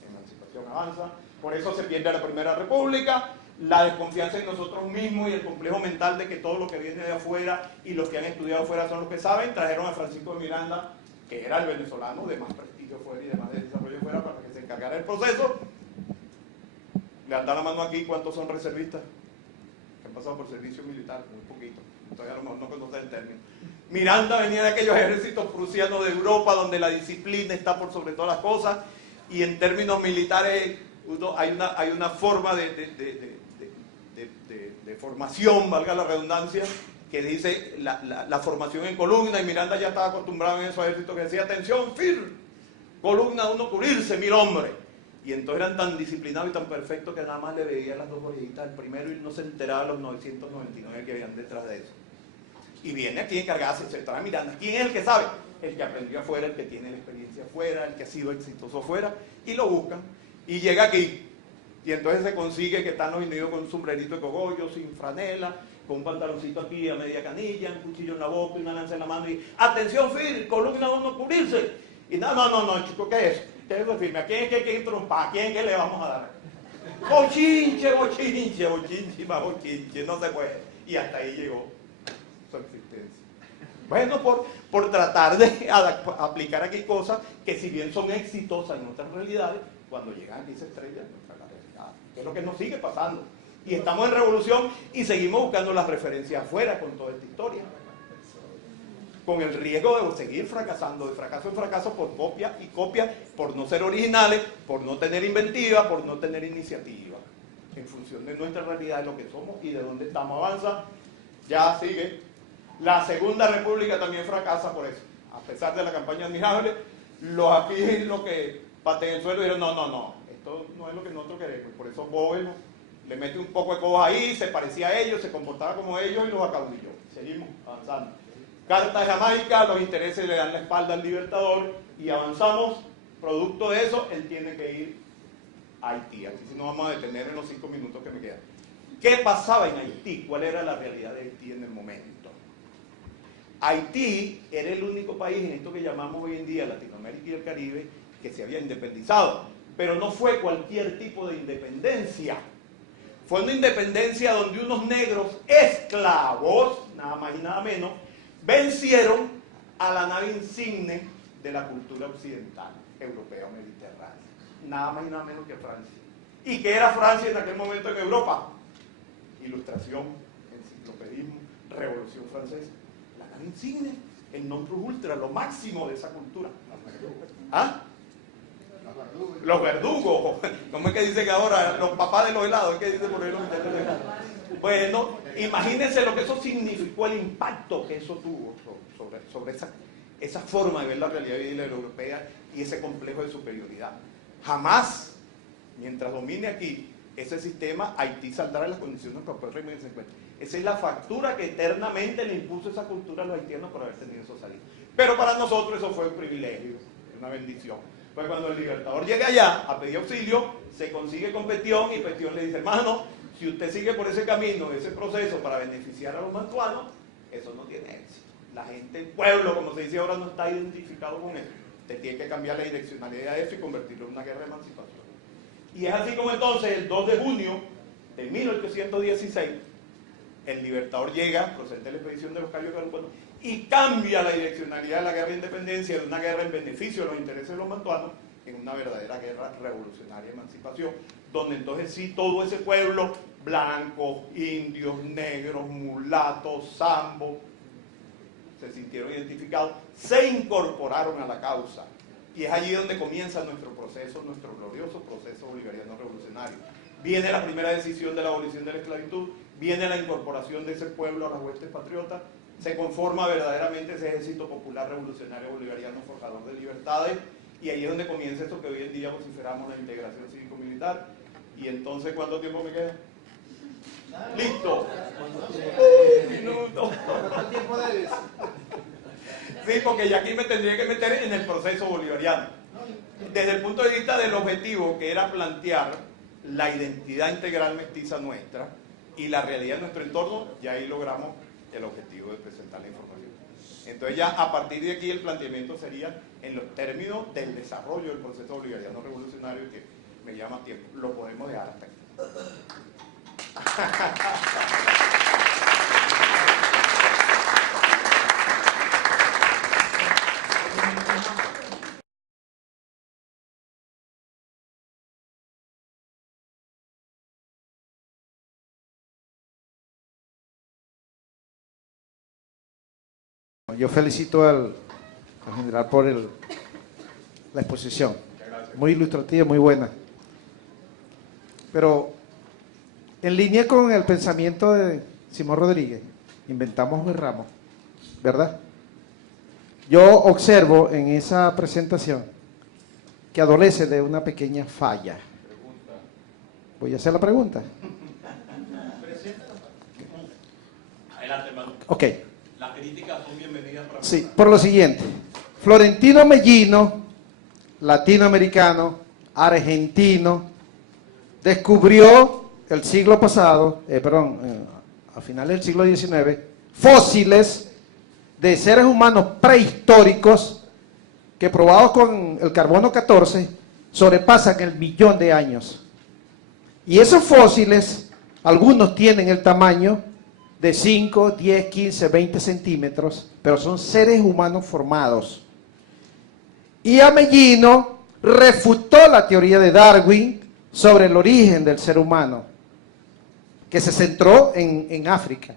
de emancipación avanza, por eso se pierde la Primera República, la desconfianza en nosotros mismos y el complejo mental de que todo lo que viene de afuera y los que han estudiado afuera son los que saben. Trajeron a Francisco de Miranda, que era el venezolano de más prestigio fuera y de más desarrollo fuera, para que se encargara del proceso. Levantar la mano aquí, ¿cuántos son reservistas? Que han pasado por servicio militar, muy poquito, todavía a lo mejor no conocen el término. Miranda venía de aquellos ejércitos prusianos de Europa donde la disciplina está por sobre todas las cosas, y en términos militares hay una forma de formación, valga la redundancia, que dice la formación en columna, y Miranda ya estaba acostumbrado en esos ejércitos que decía, atención, fir, columna 1 cubrirse, 1000 hombres. Y entonces eran tan disciplinados y tan perfectos que nada más le veía las dos orejitas al primero y no se enteraba de los 999 que habían detrás de eso. Y viene aquí a encargarse, se está mirando. ¿Quién es el que sabe? El que aprendió afuera, el que tiene la experiencia afuera, el que ha sido exitoso afuera, y lo buscan. Y llega aquí, y entonces se consigue que están los individuos con un sombrerito de cogollo, sin franela, con un pantaloncito aquí a media canilla, un cuchillo en la boca y una lanza en la mano, y ¡atención, Phil! ¡Columna 1, cubrirse! Y no, chico, ¿qué es eso? ¿Qué es eso, firme? ¿A quién es que hay que trompar? ¿A quién es que le vamos a dar? Bochinche, no se puede. Y hasta ahí llegó su existencia. Bueno, por tratar de aplicar aquí cosas que si bien son exitosas en otras realidades, cuando llegan aquí se estrellan en nuestra realidad. Que es lo que nos sigue pasando. Y estamos en revolución y seguimos buscando las referencias afuera con toda esta historia. Con el riesgo de seguir fracasando, de fracaso en fracaso por copia y copia, por no ser originales, por no tener inventiva, por no tener iniciativa. En función de nuestra realidad, de lo que somos y de dónde estamos. Avanza, ya sigue. La Segunda República también fracasa por eso. A pesar de la campaña admirable, los aquí lo que pateen el suelo y dijeron, no, esto no es lo que nosotros queremos. Por eso Bowen le mete un poco de cobos ahí, se parecía a ellos, se comportaba como ellos y los acaudilló. Seguimos avanzando. Carta de Jamaica, los intereses le dan la espalda al libertador y avanzamos. Producto de eso, él tiene que ir a Haití. Aquí sí nos vamos a detener en los 5 minutos que me quedan. ¿Qué pasaba en Haití? ¿Cuál era la realidad de Haití en el momento? Haití era el único país en esto que llamamos hoy en día Latinoamérica y el Caribe que se había independizado. Pero no fue cualquier tipo de independencia. Fue una independencia donde unos negros esclavos, nada más y nada menos, vencieron a la nave insigne de la cultura occidental, europea o mediterránea. Nada más y nada menos que Francia. ¿Y qué era Francia en aquel momento en Europa? Ilustración, enciclopedismo, Revolución Francesa. La nave insigne, el non plus ultra, lo máximo de esa cultura. ¿Ah? Los verdugos. ¿Cómo es que dice que ahora los papás de los helados? ¿Qué dice por ahí los helados? Bueno, imagínense lo que eso significó, el impacto que eso tuvo sobre esa forma de ver la realidad de la europea y ese complejo de superioridad. Jamás, mientras domine aquí ese sistema, Haití saldrá de las condiciones para poder régimen que se encuentra. Esa es la factura que eternamente le impuso esa cultura a los haitianos por haber tenido esos salida. Pero para nosotros eso fue un privilegio, una bendición. Pues cuando el libertador llega allá a pedir auxilio, se consigue con Petión y Petión le dice, hermano, si usted sigue por ese camino, ese proceso para beneficiar a los mantuanos, eso no tiene éxito. La gente, el pueblo, como se dice ahora, no está identificado con eso. Usted tiene que cambiar la direccionalidad de eso y convertirlo en una guerra de emancipación. Y es así como entonces, el 2 de junio de 1816, el libertador llega, procede de la expedición de los Cayos Garupanos, y cambia la direccionalidad de la guerra de independencia de una guerra en beneficio de los intereses de los mantuanos en una verdadera guerra revolucionaria de emancipación, donde entonces sí todo ese pueblo, blancos, indios, negros, mulatos, zambos, se sintieron identificados, se incorporaron a la causa. Y es allí donde comienza nuestro proceso, nuestro glorioso proceso bolivariano revolucionario. Viene la primera decisión de la abolición de la esclavitud, viene la incorporación de ese pueblo a las huestes patriotas, se conforma verdaderamente ese ejército popular revolucionario bolivariano forjador de libertades, y ahí es donde comienza esto que hoy en día vociferamos, la integración cívico-militar. Y entonces, ¿cuánto tiempo me queda? ¡Listo! ¡Un minuto! ¿Cuánto tiempo debes? Sí, porque ya aquí me tendría que meter en el proceso bolivariano. Desde el punto de vista del objetivo, que era plantear la identidad integral mestiza nuestra y la realidad de nuestro entorno, ya ahí logramos el objetivo de presentar la información. Entonces ya a partir de aquí el planteamiento sería en los términos del desarrollo del proceso bolivariano revolucionario, que me llama tiempo. Lo podemos dejar hasta aquí. Yo felicito al general por la exposición. Muy ilustrativa, muy buena. Pero en línea con el pensamiento de Simón Rodríguez, inventamos muy ramos, ¿verdad? Yo observo en esa presentación que adolece de una pequeña falla. Voy a hacer la pregunta. Adelante, hermano. Ok. Las críticas son bienvenidas para Sí, por lo siguiente. Florentino Mellino, latinoamericano, argentino, descubrió el siglo pasado, a finales del siglo XIX, fósiles de seres humanos prehistóricos que, probados con el carbono 14, sobrepasan el 1.000.000 de años. Y esos fósiles, algunos tienen el tamaño de 5, 10, 15, 20 centímetros, pero son seres humanos formados. Y Amellino refutó la teoría de Darwin sobre el origen del ser humano, que se centró en África.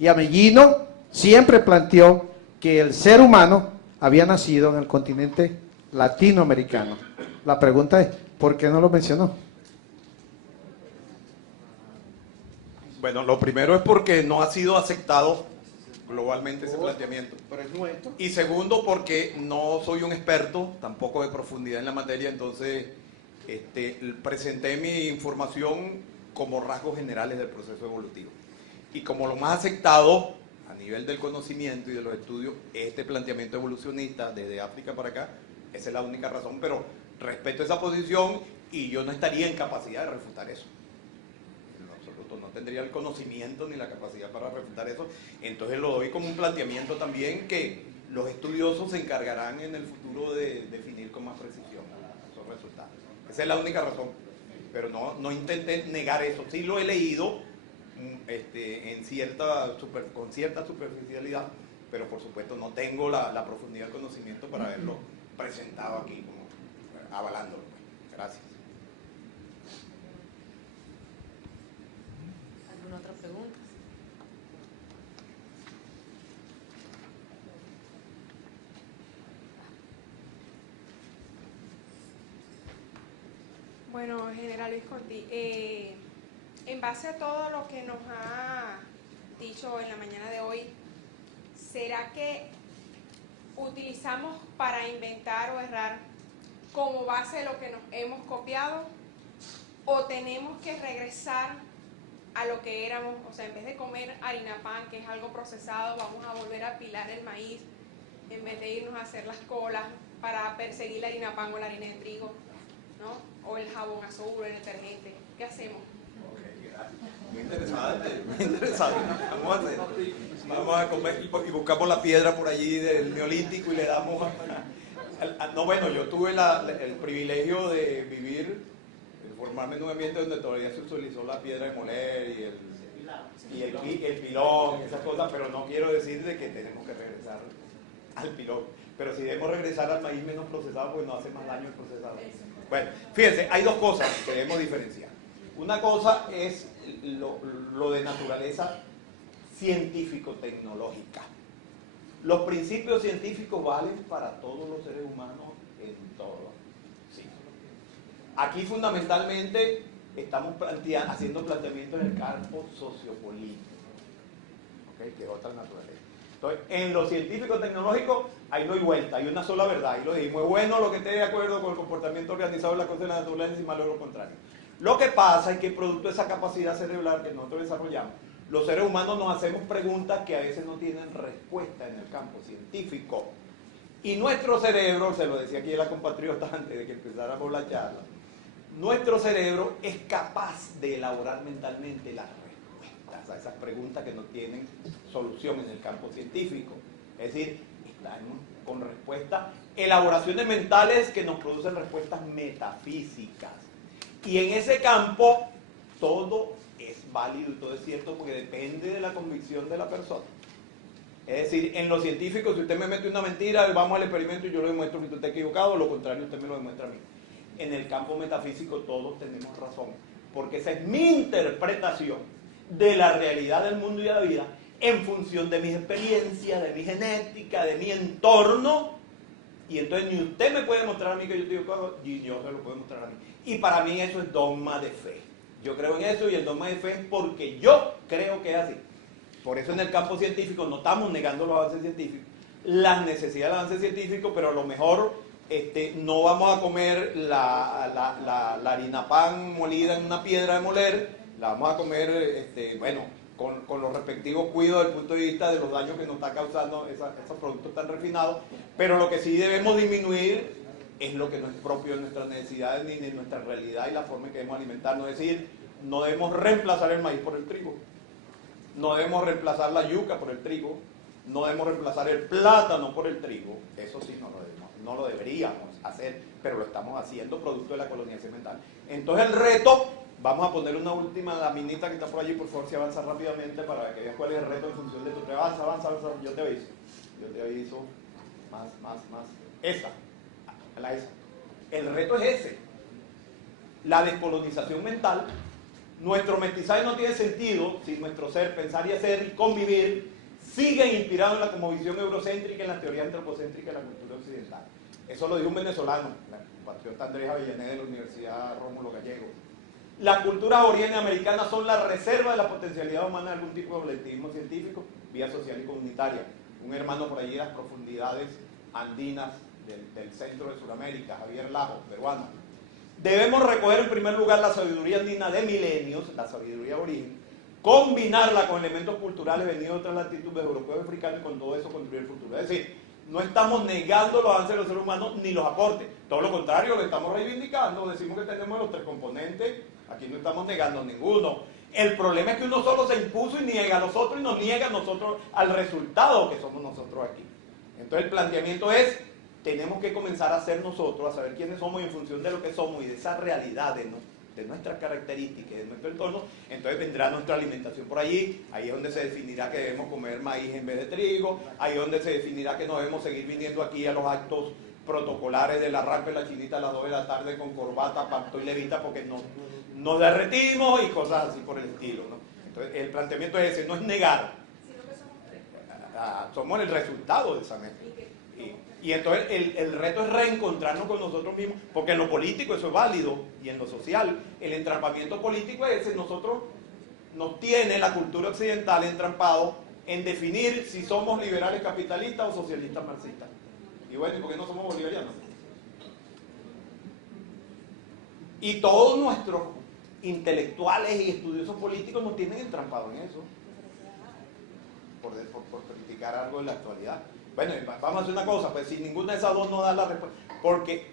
Y Amellino siempre planteó que el ser humano había nacido en el continente latinoamericano. La pregunta es, ¿por qué no lo mencionó? Bueno, lo primero es porque no ha sido aceptado globalmente ese planteamiento. Pero es nuestro. Y segundo, porque no soy un experto, tampoco de profundidad en la materia, entonces presenté mi información como rasgos generales del proceso evolutivo. Y como lo más aceptado a nivel del conocimiento y de los estudios, este planteamiento evolucionista desde África para acá, esa es la única razón, pero respeto esa posición y yo no estaría en capacidad de refutar eso. No tendría el conocimiento ni la capacidad para refutar eso, entonces lo doy como un planteamiento también que los estudiosos se encargarán en el futuro de definir con más precisión esos resultados. Esa es la única razón, pero no intenté negar eso, sí lo he leído con cierta superficialidad, pero por supuesto no tengo la profundidad del conocimiento para haberlo presentado aquí, como avalándolo. Gracias. ¿Otra pregunta? Bueno, General Luis Conti, en base a todo lo que nos ha dicho en la mañana de hoy, ¿será que utilizamos para inventar o errar como base lo que nos hemos copiado? ¿O tenemos que regresar a lo que éramos? O sea, en vez de comer harina pan, que es algo procesado, vamos a volver a pilar el maíz, en vez de irnos a hacer las colas para perseguir la harina pan o la harina de trigo, ¿no? O el jabón azul, el detergente. ¿Qué hacemos? Okay, gracias. Muy interesante, muy interesante. Vamos a comer y buscamos la piedra por allí del Neolítico y le damos no, bueno, yo tuve el privilegio de vivir, formarme en un ambiente donde todavía se utilizó la piedra de moler y el pilón, esas cosas, pero no quiero decir de que tenemos que regresar al pilón, pero sí debemos regresar al maíz menos procesado porque nos hace más daño el procesado. Bueno, fíjense, hay dos cosas que debemos diferenciar. Una cosa es lo de naturaleza científico-tecnológica. Los principios científicos valen para todos los seres humanos en todo. Sí. Aquí fundamentalmente estamos haciendo planteamientos en el campo sociopolítico, ¿okay? Que es otra naturaleza. Entonces, en lo científico-tecnológico, ahí no hay vuelta, hay una sola verdad. Y lo dijimos, es bueno lo que esté de acuerdo con el comportamiento organizado de las cosas de la naturaleza y malo lo contrario. Lo que pasa es que producto de esa capacidad cerebral que nosotros desarrollamos, los seres humanos nos hacemos preguntas que a veces no tienen respuesta en el campo científico. Y nuestro cerebro, se lo decía aquí la compatriota antes de que empezáramos la charla, nuestro cerebro es capaz de elaborar mentalmente las respuestas a esas preguntas que no tienen solución en el campo científico. Es decir, estamos con respuestas, elaboraciones mentales que nos producen respuestas metafísicas. Y en ese campo todo es válido y todo es cierto porque depende de la convicción de la persona. Es decir, en lo científico, si usted me mete una mentira, vamos al experimento y yo lo demuestro que usted está equivocado, lo contrario usted me lo demuestra a mí. En el campo metafísico todos tenemos razón, porque esa es mi interpretación de la realidad del mundo y de la vida en función de mis experiencias, de mi genética, de mi entorno, y entonces ni usted me puede mostrar a mí que yo estoy equivocado, ni yo se lo puedo mostrar a mí. Y para mí eso es dogma de fe. Yo creo en eso y el dogma de fe es porque yo creo que es así. Por eso en el campo científico no estamos negando los avances científicos, las necesidades del avance científico, pero a lo mejor no vamos a comer la harina pan molida en una piedra de moler, la vamos a comer, con los respectivos cuidados desde el punto de vista de los daños que nos está causando esos productos tan refinados, pero lo que sí debemos disminuir es lo que no es propio de nuestras necesidades ni de nuestra realidad y la forma en que debemos alimentarnos. Es decir, no debemos reemplazar el maíz por el trigo, no debemos reemplazar la yuca por el trigo, no debemos reemplazar el plátano por el trigo. Eso sí no lo deberíamos hacer, pero lo estamos haciendo producto de la colonización mental. Entonces el reto, vamos a poner una última laminita que está por allí, por favor, si avanza rápidamente para que veas cuál es el reto en función de tu trabajo. Avanza, yo te aviso, más, esa. El reto es ese, la descolonización mental. Nuestro mestizaje no tiene sentido si nuestro ser, pensar y hacer y convivir siguen inspirados en la cosmovisión eurocéntrica y en la teoría antropocéntrica de la cultura occidental. Eso lo dijo un venezolano, el compatriota Andrés Avellaneda de la Universidad Rómulo Gallego. Las culturas orienteamericanas son la reserva de la potencialidad humana de algún tipo de colectivismo científico, vía social y comunitaria. Un hermano por allí de las profundidades andinas del centro de Sudamérica, Javier Lajo, peruano. Debemos recoger en primer lugar la sabiduría andina de milenios, la sabiduría de origen, combinarla con elementos culturales venidos de otras latitudes europeos y africanos y con todo eso construir el futuro. Es decir, no estamos negando los avances de los seres humanos ni los aportes, todo lo contrario, lo estamos reivindicando, decimos que tenemos los tres componentes, aquí no estamos negando ninguno. El problema es que uno solo se impuso y niega a nosotros y nos niega a nosotros al resultado que somos nosotros aquí. Entonces el planteamiento es, tenemos que comenzar a ser nosotros, a saber quiénes somos y en función de lo que somos y de esa realidad de nuestras características, de nuestro entorno, entonces vendrá nuestra alimentación por allí, ahí es donde se definirá que debemos comer maíz en vez de trigo, ahí es donde se definirá que no debemos seguir viniendo aquí a los actos protocolares del arranque de la chinita a las 2 de la tarde con corbata, pacto y levita porque nos derretimos y cosas así por el estilo, ¿no? Entonces el planteamiento es ese, no es negar, somos el resultado de esa meta. Y entonces el reto es reencontrarnos con nosotros mismos, porque en lo político eso es válido, y en lo social, el entrampamiento político es ese, nosotros nos tiene la cultura occidental entrampado en definir si somos liberales capitalistas o socialistas marxistas. Y bueno, ¿y por qué no somos bolivarianos? Y todos nuestros intelectuales y estudiosos políticos nos tienen entrampados en eso, por criticar algo de la actualidad. Bueno, vamos a hacer una cosa, pues si ninguna de esas dos no da la respuesta, porque,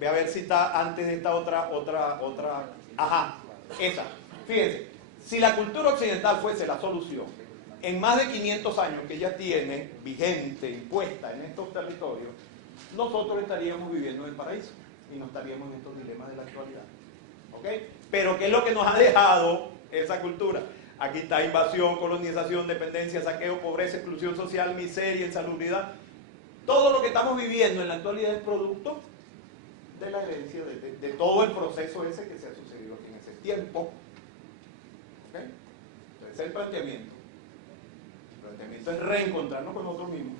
ve a ver si está antes de esta otra, ajá, esa. Fíjense, si la cultura occidental fuese la solución, en más de 500 años que ella tiene vigente, impuesta en estos territorios, nosotros estaríamos viviendo en el paraíso y no estaríamos en estos dilemas de la actualidad. ¿Ok? Pero ¿qué es lo que nos ha dejado esa cultura? Aquí está invasión, colonización, dependencia, saqueo, pobreza, exclusión social, miseria, insalubridad. Todo lo que estamos viviendo en la actualidad es producto de la herencia, de todo el proceso ese que se ha sucedido aquí en ese tiempo. ¿Ok? Entonces el planteamiento. El planteamiento es reencontrarnos con nosotros mismos,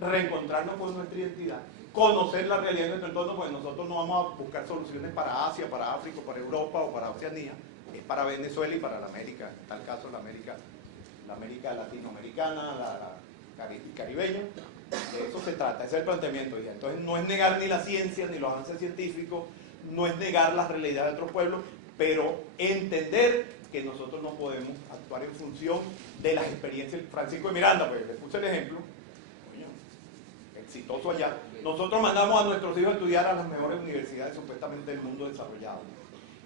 reencontrarnos con nuestra identidad, conocer la realidad de nuestro entorno, porque nosotros no vamos a buscar soluciones para Asia, para África, para Europa o para Oceanía. Es para Venezuela y para la América, en tal caso la América latinoamericana, la caribeña, de eso se trata, ese es el planteamiento. Entonces no es negar ni la ciencia, ni los avances científicos, no es negar las realidades de otros pueblos, pero entender que nosotros no podemos actuar en función de las experiencias. Francisco de Miranda, pues le puse el ejemplo, exitoso allá, nosotros mandamos a nuestros hijos a estudiar a las mejores universidades supuestamente del mundo desarrollado.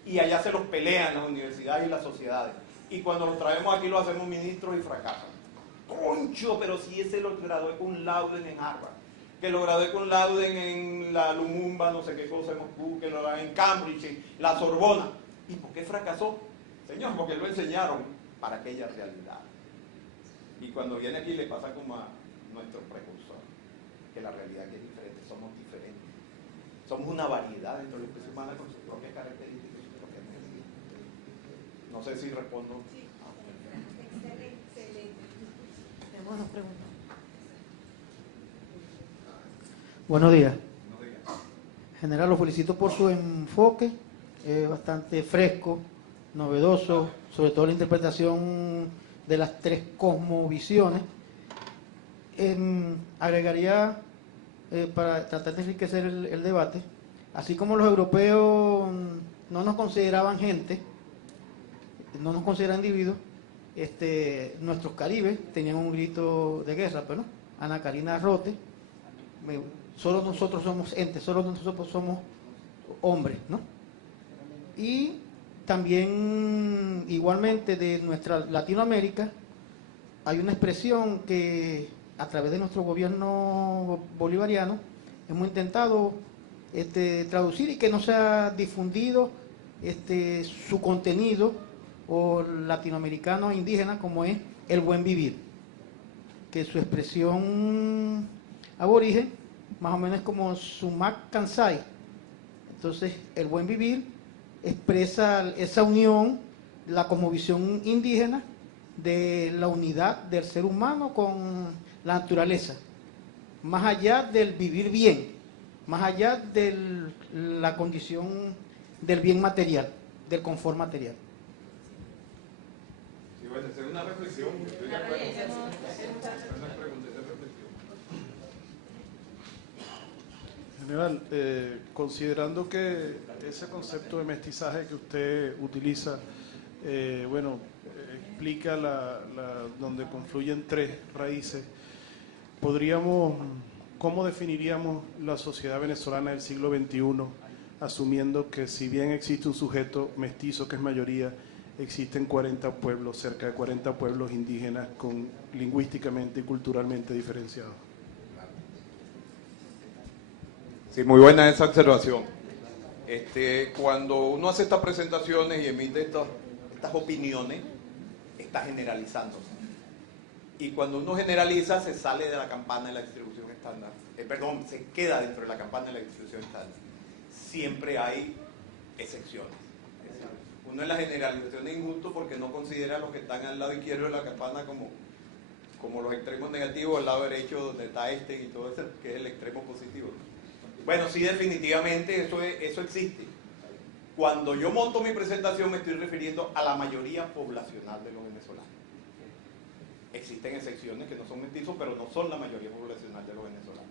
Y allá se los pelean las universidades y las sociedades. Y cuando los traemos aquí los hacemos ministros y fracasan. ¡Concho! Pero si ese lo gradué con Lauden en Harvard, que lo gradué con Lauden en la Lumumba, no sé qué cosa en Moscú, que lo gradué en Cambridge, en la Sorbona. ¿Y por qué fracasó? Señor, porque lo enseñaron para aquella realidad. Y cuando viene aquí le pasa como a nuestro precursor, que la realidad aquí es diferente, somos diferentes. Somos una variedad dentro de la especie humana con sus propias características. No sé si respondo. Sí. Excelente. Tenemos dos preguntas. Buenos días. General, lo felicito por su enfoque, bastante fresco, novedoso, sobre todo la interpretación de las tres cosmovisiones. Agregaría, para tratar de enriquecer el debate, así como los europeos no nos consideraban gente, no nos consideran individuos, nuestros caribes tenían un grito de guerra, pues, ¿no? Ana Karina Rote, solo nosotros somos entes, solo nosotros somos hombres, ¿no? Y también, igualmente, de nuestra Latinoamérica, hay una expresión que a través de nuestro gobierno bolivariano hemos intentado traducir y que no se ha difundido su contenido o latinoamericano e indígena, como es el buen vivir, que su expresión aborigen más o menos es como Sumac Kansai. Entonces el buen vivir expresa esa unión, la cosmovisión indígena de la unidad del ser humano con la naturaleza, más allá del vivir bien, más allá de la condición del bien material, del confort material. Sí, bueno, hacer una reflexión. Estoy de acuerdo. Una pregunta, una reflexión. General, considerando que ese concepto de mestizaje que usted utiliza, explica donde confluyen tres raíces, ¿cómo definiríamos la sociedad venezolana del siglo XXI, asumiendo que si bien existe un sujeto mestizo que es mayoría, existen 40 pueblos, cerca de 40 pueblos indígenas lingüísticamente y culturalmente diferenciados? Sí, muy buena esa observación. Cuando uno hace estas presentaciones y emite estas opiniones, está generalizando. Y cuando uno generaliza, se sale de la campana de la distribución estándar. Se queda dentro de la campana de la distribución estándar. Siempre hay excepciones. Uno en la generalización es injusto porque no considera a los que están al lado izquierdo de la campana como los extremos negativos, al lado derecho donde está y todo eso, que es el extremo positivo. Bueno, sí, definitivamente eso existe. Cuando yo monto mi presentación me estoy refiriendo a la mayoría poblacional de los venezolanos. Existen excepciones que no son mestizos, pero no son la mayoría poblacional de los venezolanos.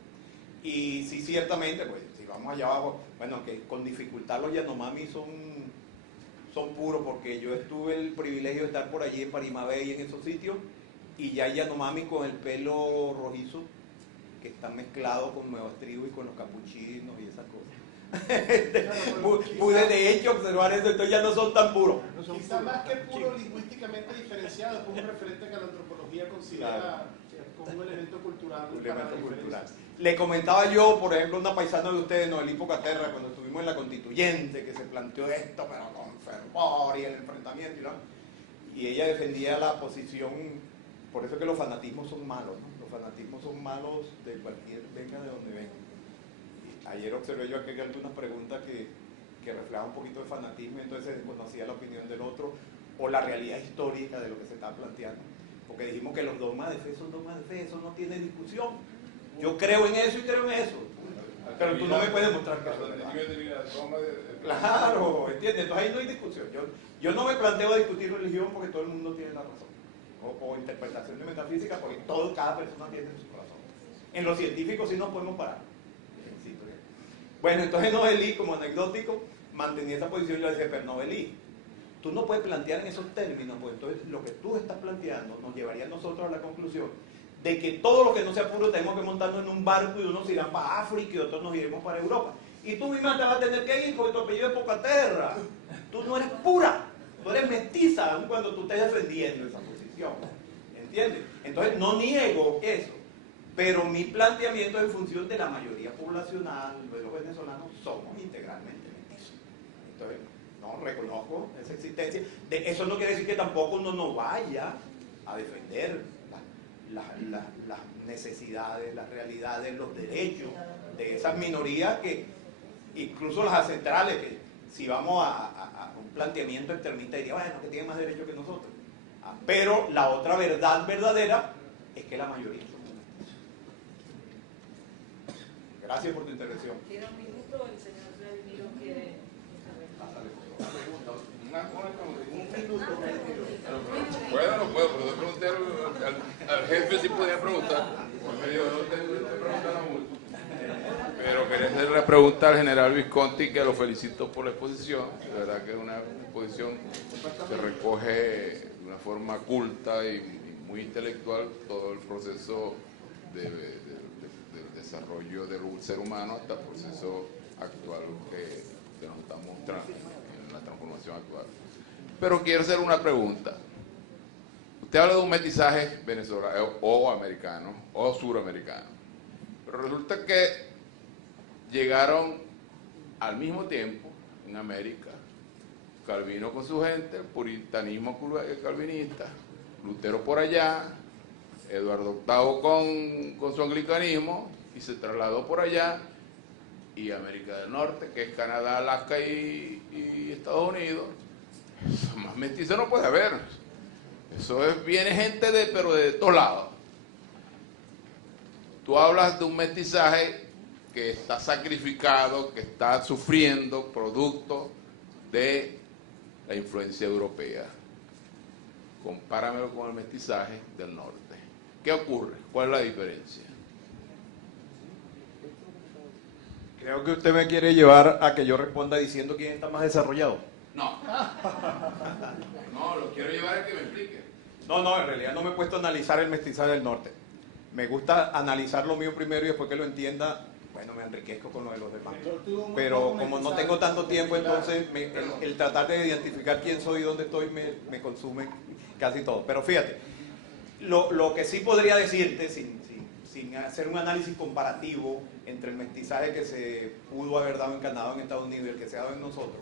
Y sí, ciertamente, pues, si vamos allá abajo, bueno, que con dificultad los Yanomami son puros, porque yo tuve el privilegio de estar por allí en Parimabé y en esos sitios, y ya hay Yanomami con el pelo rojizo, que están mezclados con nuevas tribus y con los capuchinos y esas cosas. Pude de hecho observar eso, entonces ya no son tan puros. Quizá más que puro lingüísticamente diferenciado, es un referente que la antropología considera como un elemento cultural. Un elemento cultural. Le comentaba yo, por ejemplo, una paisana de ustedes, Noelí Pocaterra, cuando estuvimos en la Constituyente, que se planteó esto, pero con fervor y el enfrentamiento, y ella defendía la posición, por eso es que los fanatismos son malos, ¿no? Los fanatismos son malos de cualquier, venga de donde venga. Ayer observé yo aquí algunas preguntas que reflejaban un poquito de fanatismo, entonces se desconocía la opinión del otro o la realidad histórica de lo que se está planteando. Porque dijimos que los dogmas de fe son dogmas de fe, eso no tiene discusión. Yo creo en eso y creo en eso. Pero tú no me puedes mostrar que eso es verdad. Claro, ¿entiendes? Entonces ahí no hay discusión. Yo no me planteo discutir religión porque todo el mundo tiene la razón. O interpretación de metafísica porque cada persona tiene su razón. En lo científico sí nos podemos parar. Bueno, entonces Noelí, como anecdótico, mantenía esa posición y le decía, pero Noelí, tú no puedes plantear en esos términos, pues entonces lo que tú estás planteando nos llevaría a nosotros a la conclusión de que todos los que no sea puro tenemos que montarnos en un barco y unos irán para África y otros nos iremos para Europa. Y tú misma te vas a tener que ir porque tu apellido es Pocaterra. Tú no eres pura, tú eres mestiza, aun cuando tú estés defendiendo esa posición. ¿Entiendes? Entonces no niego eso, pero mi planteamiento es en función de la mayoría poblacional de los venezolanos, somos integralmente mestizos. Entonces, no reconozco esa existencia. Eso no quiere decir que tampoco uno no vaya a defender las necesidades, las realidades, los derechos de esas minorías que, incluso las ancestrales, que si vamos a un planteamiento extremista diría, bueno, que tienen más derechos que nosotros. Pero la otra verdad verdadera es que la mayoría son mestizos. Gracias por tu intervención. Tiene un minuto, el señor Vladimiro quiere... Un minuto. Puedo, no puedo, pero yo pregunté al jefe si podía preguntar. Me dijo, no te preguntan a mucho. Pero quería hacer la pregunta al general Visconti, que lo felicito por la exposición. De verdad que es una exposición que recoge de una forma culta y muy intelectual todo el proceso del desarrollo del ser humano hasta el proceso actual que nos estamos en la transformación actual. Pero quiero hacer una pregunta. Usted habla de un mestizaje venezolano o americano o suramericano, pero resulta que llegaron al mismo tiempo en América Calvino con su gente, el puritanismo calvinista, Lutero por allá, Eduardo VIII con su anglicanismo, y se trasladó por allá, y América del Norte, que es Canadá, Alaska y Estados Unidos. Eso más mestizo no puede haber. Eso viene gente pero de todos lados. Tú hablas de un mestizaje que está sacrificado, que está sufriendo producto de la influencia europea. Compáramelo con el mestizaje del norte. ¿Qué ocurre? ¿Cuál es la diferencia? Creo que usted me quiere llevar a que yo responda diciendo quién está más desarrollado. No. No, lo quiero llevar a que me explique. No, en realidad no me he puesto a analizar el mestizaje del norte. Me gusta analizar lo mío primero y después que lo entienda, bueno, me enriquezco con lo de los demás. Pero como no tengo tanto tiempo, entonces el tratar de identificar quién soy y dónde estoy me consume casi todo. Pero fíjate, lo que sí podría decirte, sin hacer un análisis comparativo entre el mestizaje que se pudo haber dado en Canadá o en Estados Unidos y el que se ha dado en nosotros,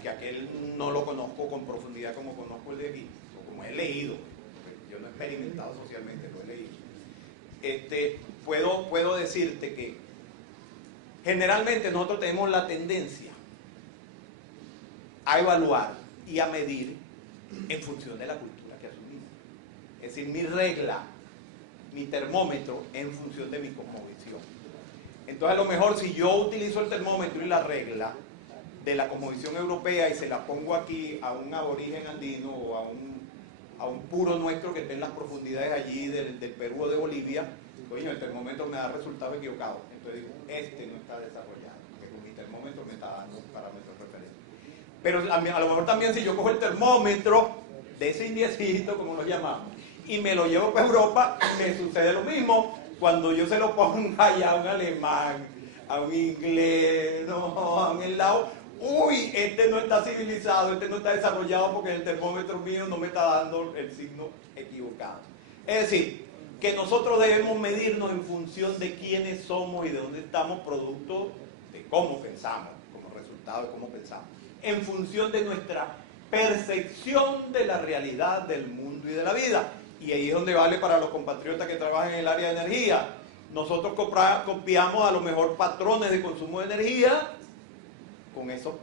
que aquel no lo conozco con profundidad como conozco el de aquí, o como he leído, yo no he experimentado socialmente, lo he leído. Puedo decirte que generalmente nosotros tenemos la tendencia a evaluar y a medir en función de la cultura que asumimos. Es decir, mi regla, mi termómetro en función de mi cosmovisión. Entonces a lo mejor si yo utilizo el termómetro y la regla de la cosmovisión europea y se la pongo aquí a un aborigen andino o a un puro nuestro que esté en las profundidades allí del Perú o de Bolivia, coño, el termómetro me da resultado equivocado. Entonces digo, este no está desarrollado, porque con mi termómetro me está dando parámetros referentes. Pero a lo mejor también si yo cojo el termómetro de ese indiecito, como lo llamamos, y me lo llevo para Europa, me sucede lo mismo cuando yo se lo pongo allá a un alemán, a un inglés, no, a un eslavo. Uy, este no está civilizado, este no está desarrollado porque el termómetro mío no me está dando el signo equivocado. Es decir, que nosotros debemos medirnos en función de quiénes somos y de dónde estamos, producto de cómo pensamos, como resultado de cómo pensamos, en función de nuestra percepción de la realidad del mundo y de la vida. Y ahí es donde vale para los compatriotas que trabajan en el área de energía. Nosotros copiamos a lo mejor patrones de consumo de energía con eso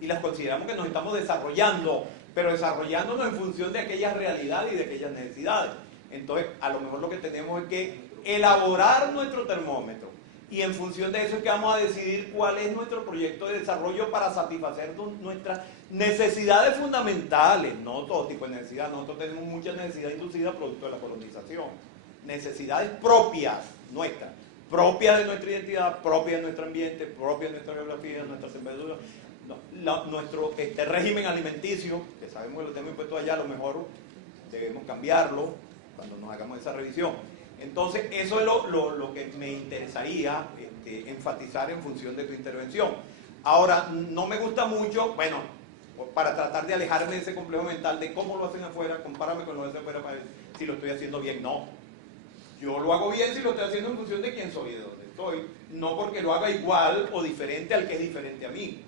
y las consideramos que nos estamos desarrollando, pero desarrollándonos en función de aquellas realidades y de aquellas necesidades. Entonces, a lo mejor lo que tenemos es que elaborar nuestro termómetro y en función de eso es que vamos a decidir cuál es nuestro proyecto de desarrollo para satisfacer nuestras necesidades fundamentales, no todo tipo de necesidades. Nosotros tenemos muchas necesidades inducidas producto de la colonización, necesidades propias nuestras, propias de nuestra identidad, propias de nuestro ambiente, propias de nuestra geografía, de nuestra temperatura, nuestro régimen alimenticio, que sabemos que lo tenemos impuesto allá, a lo mejor debemos cambiarlo cuando nos hagamos esa revisión. Entonces, eso es lo que me interesaría enfatizar en función de tu intervención. Ahora, no me gusta mucho, bueno, para tratar de alejarme de ese complejo mental de cómo lo hacen afuera, compárame con lo que hacen afuera para ver si lo estoy haciendo bien. No, yo lo hago bien si lo estoy haciendo en función de quién soy y de dónde estoy, no porque lo haga igual o diferente al que es diferente a mí.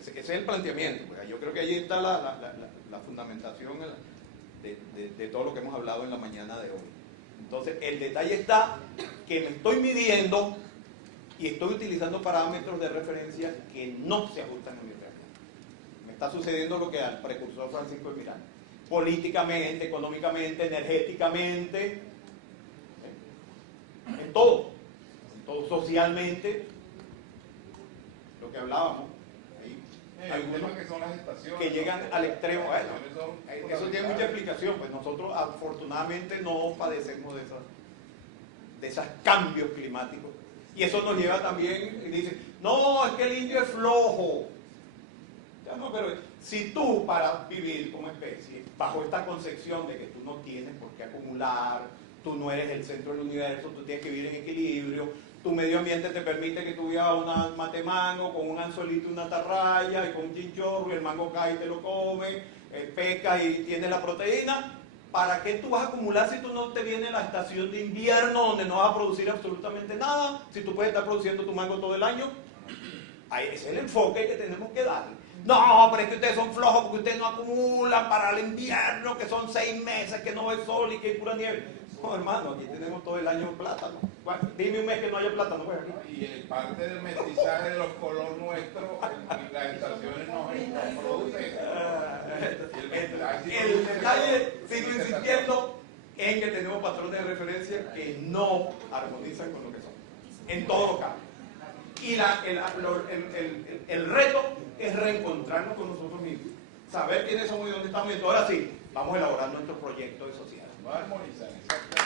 Ese es el planteamiento. Pues yo creo que ahí está la fundamentación de todo lo que hemos hablado en la mañana de hoy. Entonces, el detalle está que me estoy midiendo y estoy utilizando parámetros de referencia que no se ajustan a mi realidad. Me está sucediendo lo que al precursor Francisco de Miranda. Políticamente, económicamente, energéticamente, en todo, socialmente, lo que hablábamos. Algunos que son las estaciones, que llegan al extremo. Bueno, eso tiene mucha explicación, pues nosotros afortunadamente no padecemos de esos cambios climáticos. Y eso nos lleva también, y dicen, no, es que el indio es flojo. Ya no, pero Si tú, para vivir como especie, bajo esta concepción de que tú no tienes por qué acumular, tú no eres el centro del universo, tú tienes que vivir en equilibrio, tu medio ambiente te permite que tú vivas una matemango con un anzuelito y una atarraya y con un chinchorro y el mango cae y te lo comes, pescas y tienes la proteína, ¿para qué tú vas a acumular si tú no te viene la estación de invierno donde no vas a producir absolutamente nada? Si tú puedes estar produciendo tu mango todo el año. Ahí ese es el enfoque que tenemos que darle. No, pero es que ustedes son flojos porque ustedes no acumulan para el invierno, que son 6 meses que no ve sol y que hay pura nieve. No, hermano, aquí tenemos todo el año plátano. Bueno, dime un mes que no haya plátano, pues aquí. Y parte del mestizaje de los colores nuestros, en las estaciones no producen. El detalle, sigo insistiendo, en que tenemos patrones de referencia que no armonizan con lo que son, en todos los casos. Y el reto es reencontrarnos con nosotros mismos, saber quiénes somos y dónde estamos. Y ahora sí, vamos a elaborar nuestro proyecto de sociedad. Va a armonizar, exactamente.